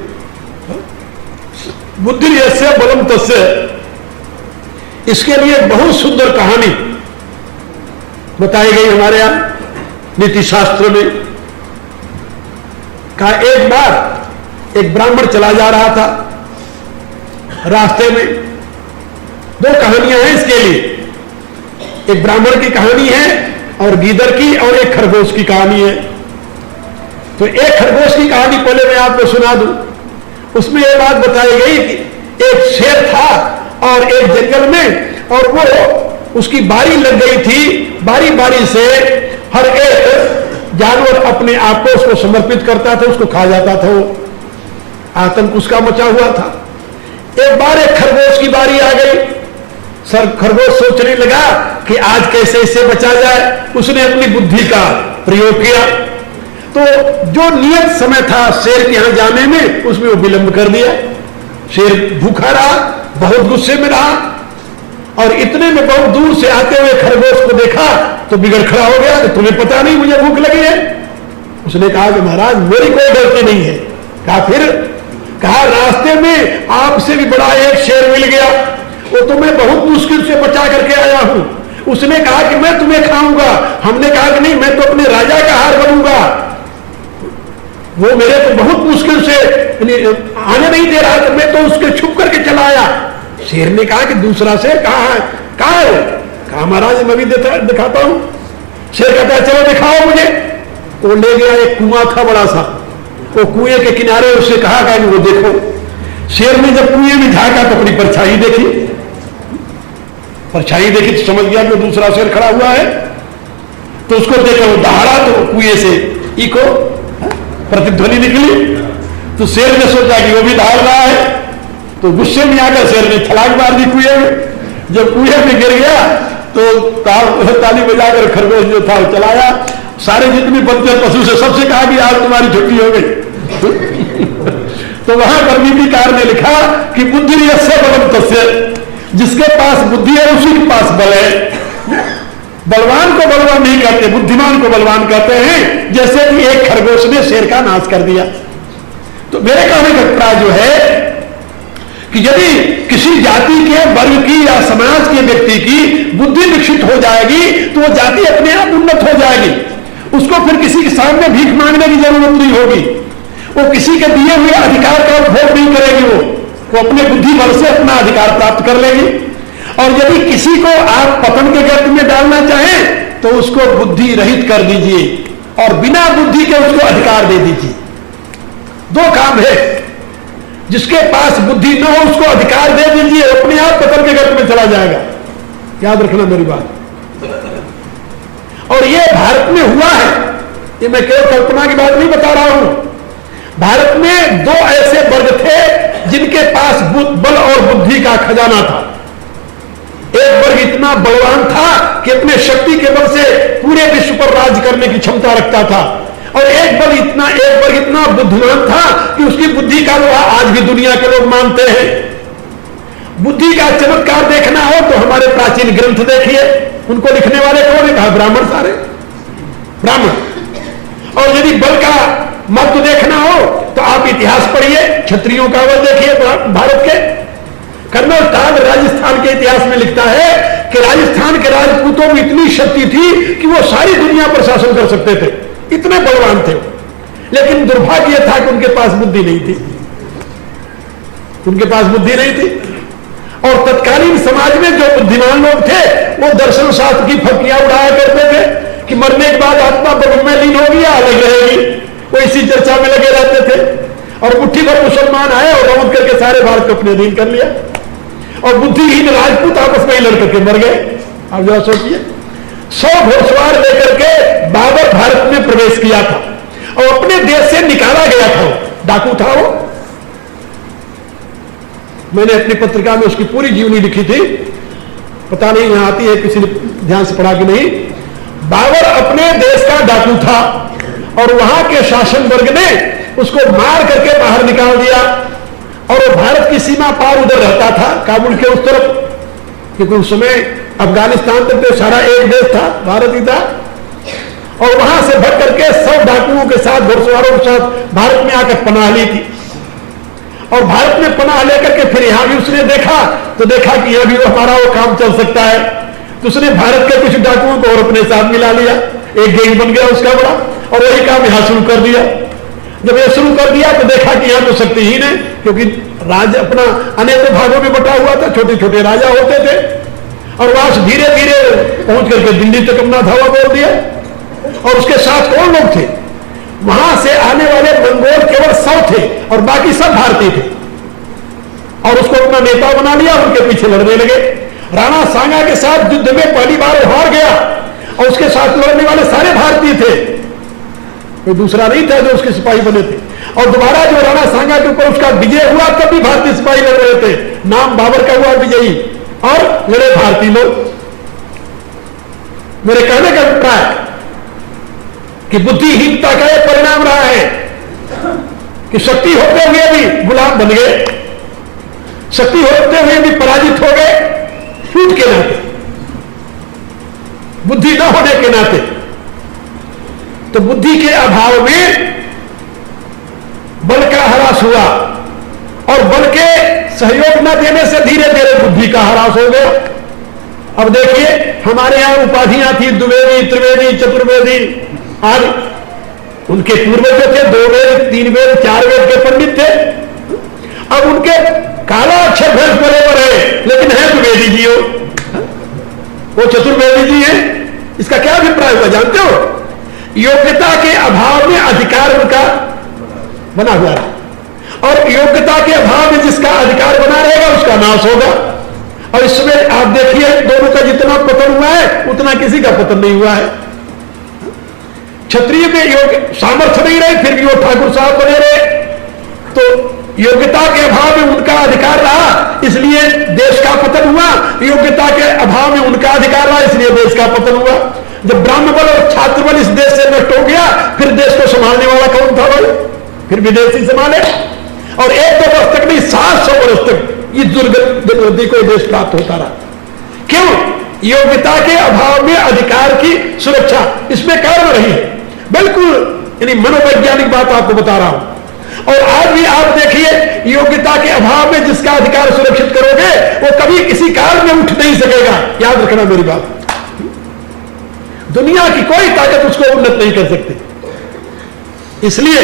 बुद्धि यस्य बलम तस्य। इसके लिए बहुत सुंदर कहानी बताई गई हमारे यहां नीति शास्त्र में। कहा एक बार एक ब्राह्मण चला जा रहा था, रास्ते में दो कहानियां हैं इसके लिए, एक ब्राह्मण की कहानी है और गीदड़ की, और एक खरगोश की कहानी है। तो एक खरगोश की कहानी पहले मैं आपको सुना दूं। उसमें यह बात बताई गई कि एक शेर था और एक जंगल में, और वो उसकी बारी लग गई थी। बारी बारी से हर एक जानवर अपने आप को उसको समर्पित करता था, उसको खा जाता था। वो आतंक उसका मचा हुआ था। एक बार एक खरगोश की बारी आ गई। सर खरगोश सोचने लगा कि आज कैसे इससे बचा जाए। उसने अपनी बुद्धि का प्रयोग किया, तो जो नियत समय था शेर के यहां जाने में, उसमें वो विलंब कर दिया। शेर भूखा रहा, बहुत गुस्से में रहा, और इतने में बहुत दूर से आते हुए खरगोश को देखा तो बिगड़ खड़ा हो गया कि तुम्हें पता नहीं मुझे भूख लगी है। उसने कहा कि महाराज मेरी कोई गलती नहीं है। कहा फिर? कहा रास्ते में आपसे भी बड़ा एक शेर मिल गया, वो तो मैं बहुत मुश्किल से बचा करके आया हूं। उसने कहा कि मैं तुम्हें खाऊंगा। हमने कहा कि नहीं, मैं तो अपने राजा का हार बनूंगा। वो मेरे को बहुत मुश्किल से आने नहीं दे रहा, तो मैं तो उसके छुप करके चला आया। शेर ने कहा कि दूसरा शेर कहाँ है? कहाँ है? कहा महाराज मैं भी दिखाता हूं। शेर कहता है चलो दिखाओ मुझे। वो ले गया, एक कुआं था बड़ा सा, वो कुएं के किनारे उससे कहा कि वो देखो। शेर ने जब कुएं में झांका तो अपनी परछाई देखी। परछाई देखी तो समझ गया कि दूसरा शेर खड़ा हुआ है। तो उसको देखा, वो दहाड़ा तो कुएं से इको प्रतिध्वनि निकली। तो शेर ने सोचा कि वो भी दहाड़ रहा है, तो गुस्से में आकर शेर ने छलांग मार दी कुएं में। जब कुएं में गिर गया तो ताली बजाकर खरगोश जो था वो चलाया। सारे जितने बनते पशु से सबसे कहा कि आज तुम्हारी छुट्टी हो गई। तो वहां पर नीतिकार ने लिखा कि बुद्धि यस्य बलम तस्य, जिसके पास बुद्धि है उसी के पास बल है। बलवान को बलवान नहीं कहते, बुद्धिमान को बलवान कहते हैं। जैसे कि एक खरगोश ने शेर का नाश कर दिया। तो मेरे कहने का अभिप्राय जो है कि यदि किसी जाति के, वर्ग की या समाज के व्यक्ति की बुद्धि विकसित हो जाएगी तो वो जाति अपने आप उन्नत हो जाएगी। उसको फिर किसी के सामने भीख मांगने की जरूरत नहीं होगी। वो किसी के दिए हुए अधिकार का उपभोग नहीं करेगी। वो अपने बुद्धि बल से अपना अधिकार प्राप्त कर लेगी। और यदि किसी को आप पतन के गर्त में डालना चाहें तो उसको बुद्धि रहित कर दीजिए और बिना बुद्धि के उसको अधिकार दे दीजिए। दो काम है, जिसके पास बुद्धि न हो उसको अधिकार दे दीजिए, अपने आप पतन के गर्त में चला जाएगा। याद रखना मेरी बात। और यह भारत में हुआ है, ये मैं केवल कल्पना की बात नहीं बता रहा हूं। भारत में दो ऐसे वर्ग थे जिनके पास बल और बुद्धि का खजाना था। एक वर्ग इतना बलवान था कि अपने शक्ति के बल से पूरे विश्व पर राज करने की क्षमता रखता था, और एक वर्ग इतना बुद्धिमान था कि उसकी बुद्धि का लोहा आज भी दुनिया के लोग मानते हैं। बुद्धि का चमत्कार देखना हो तो हमारे प्राचीन ग्रंथ देखिए, उनको लिखने वाले कौन है? कहा ब्राह्मण, सारे ब्राह्मण। और यदि बल का महत्व देखना हो तो आप इतिहास पढ़िए, क्षत्रियों का बल देखिए भारत के। कर्नल टाग राजस्थान के इतिहास में लिखता है कि राजस्थान के राजपूतों में इतनी शक्ति थी कि वो सारी दुनिया पर शासन कर सकते थे, इतने बलवान थे। लेकिन दुर्भाग्य था कि उनके पास बुद्धि नहीं थी, उनके पास बुद्धि नहीं थी। और तत्कालीन समाज में जो बुद्धिमान लोग थे वो दर्शन शास्त्र की फकियां उड़ाया करते थे कि मरने के बाद आत्मा बगल में लीन होगी या अलग रहेगी, वो इसी चर्चा में लगे रहते थे। और मुट्ठी भर मुसलमान आए और रौंद करके सारे भारत को अपने अधीन कर लिया, और बुद्धिहीन राजपूत आपस में ही लड़ करके मर गए। आप जरा सोचिए, 100 घोड़सवार लेकर के बाबर भारत में प्रवेश किया था और अपने देश से निकाला गया था, डाकू था वो। मैंने अपनी पत्रिका में उसकी पूरी जीवनी लिखी थी, पता नहीं यहां आती है, किसी ने ध्यान से पढ़ा कि नहीं। बाबर अपने देश का डाकू था और वहां के शासन वर्ग ने उसको मार करके बाहर निकाल दिया, और वो भारत की सीमा पार उधर रहता था, काबुल के उस तरफ, क्योंकि उस समय अफगानिस्तान तक तो सारा एक देश था, भारत ही था। और वहां से भग करके 100 डाकुओं के साथ, घुड़सवारों के साथ भारत में आकर पनाह ली थी। और भारत में पनाह लेकर के फिर यहां भी उसने देखा तो देखा कि यह भी हमारा वो काम चल सकता है, तो उसने भारत के कुछ डाकुओं को और अपने साथ मिला लिया, एक गैंग बन गया उसका बड़ा, और वही काम यहां शुरू कर दिया। जब ये शुरू कर दिया तो देखा कि यहां तो शक्तिहीन है, क्योंकि राज्य अपना अनेक भागों में बटा हुआ था, छोटे छोटे राजा होते थे, और वहां से धीरे धीरे पहुंच करके दिल्ली तक अपना धावा बोल दिया। और उसके साथ कौन लोग थे? वहां से आने वाले मंगोल केवल 100 थे और बाकी सब भारतीय थे, और उसको अपना नेता बना लिया, उनके पीछे लड़ने लगे। राणा सांगा के साथ युद्ध में पहली बार हार गया, और उसके साथ लड़ने वाले सारे भारतीय थे, कोई दूसरा नहीं था जो उसके सिपाही बने थे। और दोबारा जो राणा सांगा के ऊपर उसका विजय हुआ तब भी भारतीय सिपाही लड़ रहे थे, नाम बाबर का हुआ विजयी, और लड़े भारतीय लोग। मेरे कहने का अभिप्राय कि बुद्धिहीनता का यह परिणाम रहा है कि शक्ति होते हुए भी गुलाम बन गए, शक्ति होते हुए भी पराजित हो गए, झूठ के नाते, बुद्धि न होने के नाते। तो बुद्धि के अभाव में बल का ह्रास हुआ, और बल के सहयोग न देने से धीरे धीरे बुद्धि का ह्रास हो गया। अब देखिए, हमारे यहां उपाधियां थी, द्विवेदी, त्रिवेदी, चतुर्वेदी आदि। उनके पूर्वज जो थे 2 वेद, 3 वेद, 4 वेद के पंडित थे। अब उनके काला अक्षर भैंस बराबर है, लेकिन है द्विवेदी जी, वो चतुर्वेदी जी है। इसका क्या अभिप्राय हुआ जानते हो? योग्यता के अभाव में अधिकार उनका बना हुआ है, और योग्यता के अभाव में जिसका अधिकार बना रहेगा उसका नाश होगा। और इसमें आप देखिए, दोनों का जितना पतन हुआ है उतना किसी का पतन नहीं हुआ है। क्षत्रिय में योग्य सामर्थ्य नहीं रहे, फिर भी वो ठाकुर साहब बने रहे, तो योग्यता के अभाव में उनका अधिकार रहा, इसलिए देश का पतन हुआ। योग्यता के अभाव में उनका अधिकार रहा, इसलिए देश का पतन हुआ। जब ब्राह्मण बल और छात्र बल इस देश से नष्ट हो गया, फिर देश को संभालने वाला कौन था भाई? फिर विदेशी संभाले। और 1-2 वर्ष तक नहीं, 700 वर्ष तक इस दुर्गति को देश प्राप्त होता रहा। क्यों? योग्यता के अभाव में अधिकार की सुरक्षा इसमें कारण रही है। बिल्कुल, यानी मनोवैज्ञानिक बात आपको बता रहा हूं। और आज भी आप देखिए, योग्यता के अभाव में जिसका अधिकार सुरक्षित करोगे वो कभी किसी काल में उठ नहीं सकेगा। याद रखना मेरी बात, दुनिया की कोई ताकत उसको उन्नत नहीं कर सकती। इसलिए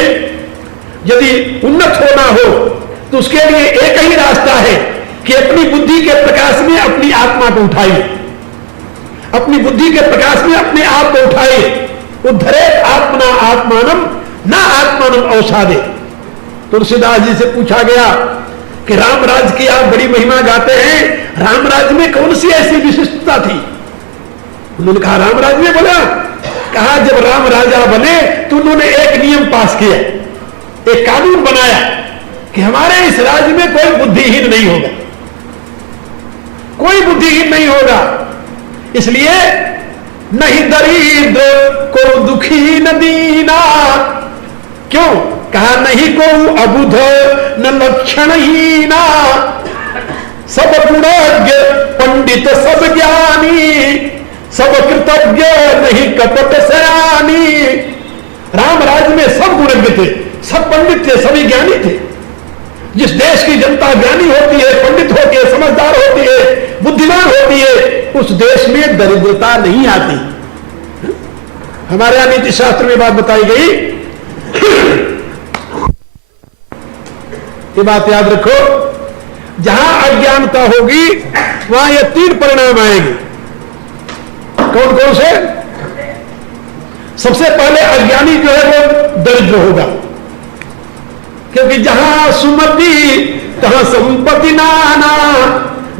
यदि उन्नत होना हो तो उसके लिए एक ही रास्ता है कि अपनी बुद्धि के प्रकाश में अपनी आत्मा को उठाइए, अपनी बुद्धि के प्रकाश में अपने आप को उठाइए। उद्धरे आत्मना आत्मानम ना आत्मानम अवसादे। तुलसीदास जी से पूछा गया कि रामराज की आप बड़ी महिमा गाते हैं, रामराज में कौन सी ऐसी विशिष्टता थी? उन्होंने कहा रामराज में, बोला कहा जब राम राजा बने तो उन्होंने एक नियम पास किया, एक कानून बनाया कि हमारे इस राज्य में कोई बुद्धिहीन नहीं होगा, कोई बुद्धिहीन नहीं होगा। इसलिए नहीं दरिद्र को दुखी न दीना। क्यों? कहा नहीं को अबुध न लक्षणहीना। सब गुणज्ञ पंडित सब ज्ञानी, सब कृतज्ञ नहीं कपट सयानी। राम राज्य में सब गुणज्ञ थे, सब पंडित थे, सभी ज्ञानी थे। जिस देश की जनता ज्ञानी होती है, पंडित होती है, समझदार होती है, बुद्धिमान होती है, उस देश में दरिद्रता नहीं आती। हमारे यहां नीति शास्त्र में बात बताई गई, ये बात याद रखो, जहां अज्ञानता होगी वहां ये 3 परिणाम आएंगे। कौन कौन से? सबसे पहले अज्ञानी जो है वो दरिद्र होगा, क्योंकि जहां सुमति तहां संपत्ति नाना,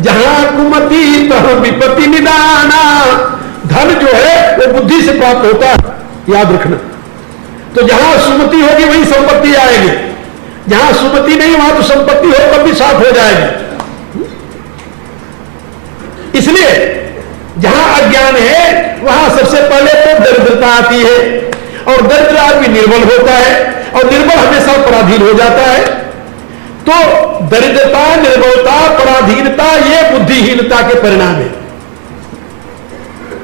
जहां कुमति तहां विपत्ति निदाना। धन जो है वो बुद्धि से प्राप्त होता है, याद रखना। तो जहां सुमति होगी वहीं संपत्ति आएगी, जहां सुमति नहीं वहां तो संपत्ति हो तब भी साफ हो जाएगी। इसलिए जहां अज्ञान है वहां सबसे पहले तो दरिद्रता आती है, और दरिद्र आदमी निर्बल होता है, और निर्बल हमेशा पराधीन हो जाता है। तो दरिद्रता, निर्बलता, पराधीनता ये बुद्धिहीनता के परिणाम है।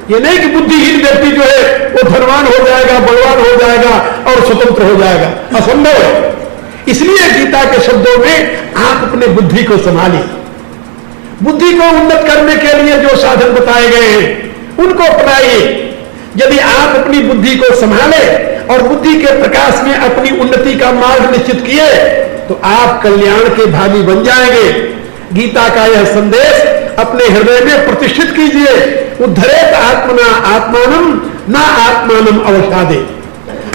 ये नहीं कि बुद्धिहीन व्यक्ति जो है वो धनवान हो जाएगा, बलवान हो जाएगा और स्वतंत्र हो जाएगा, असंभव है। इसलिए गीता के शब्दों में आप अपने बुद्धि को संभालिए। बुद्धि को उन्नत करने के लिए जो साधन बताए गए हैं उनको अपनाइए। यदि आप अपनी बुद्धि को संभाले और बुद्धि के प्रकाश में अपनी उन्नति का मार्ग निश्चित किए तो आप कल्याण के भागी बन जाएंगे। गीता का यह संदेश अपने हृदय में प्रतिष्ठित कीजिए। उद्धरेत आत्मना आत्मानम ना आत्मानम अवसादे।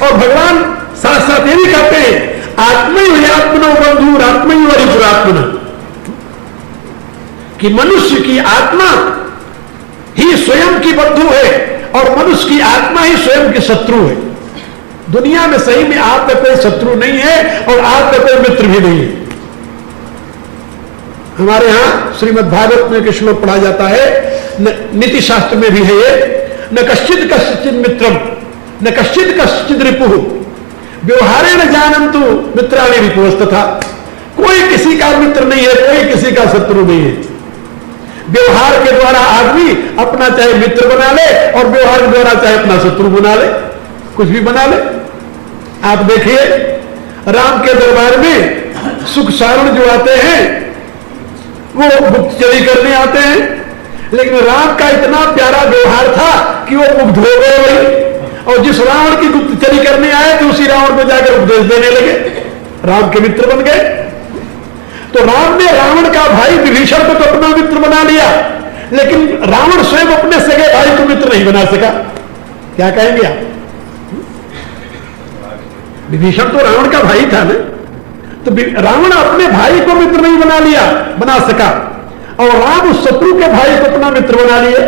और भगवान साथ साथ ये भी कहते हैं, आत्मैवात्मनो बंधुर आत्मैवरिपुरात्मना, कि मनुष्य की आत्मा ही स्वयं की बंधु है और मनुष्य की आत्मा ही स्वयं की शत्रु है। दुनिया में सही में आपका कोई शत्रु नहीं है और आपका कोई मित्र भी नहीं है। हमारे यहां श्रीमद् भागवत में एक श्लोक पढ़ा जाता है, नीति शास्त्र में भी है ये, न कश्चित कश्चित मित्रम न कश्चित कश्चित रिपुः व्यवहारे न जानन्तु मित्राणि रिपुस्तथा। कोई किसी का मित्र नहीं है, कोई किसी का शत्रु नहीं है। व्यवहार के द्वारा आदमी अपना चाहे मित्र बना ले और व्यवहार के द्वारा चाहे अपना शत्रु बना ले, कुछ भी बना ले। आप देखिए राम के दरबार में सुख सारण जो आते हैं वो गुप्तचरी करने आते हैं, लेकिन राम का इतना प्यारा व्यवहार था कि वो मुग्ध हो गए। और जिस रावण की गुप्तचरी करने आए थे उसी रावण को जाकर उपदेश देने लगे, राम के मित्र बन गए। तो राम ने रावण का भाई विभीषण को तो अपना मित्र बना लिया, लेकिन रावण स्वयं अपने सगे भाई को मित्र नहीं बना सका। क्या कहेंगे आप? विभीषण तो रावण का भाई था ना, तो रावण अपने भाई को मित्र नहीं बना सका, और राम उस शत्रु के भाई को अपना मित्र बना लिए।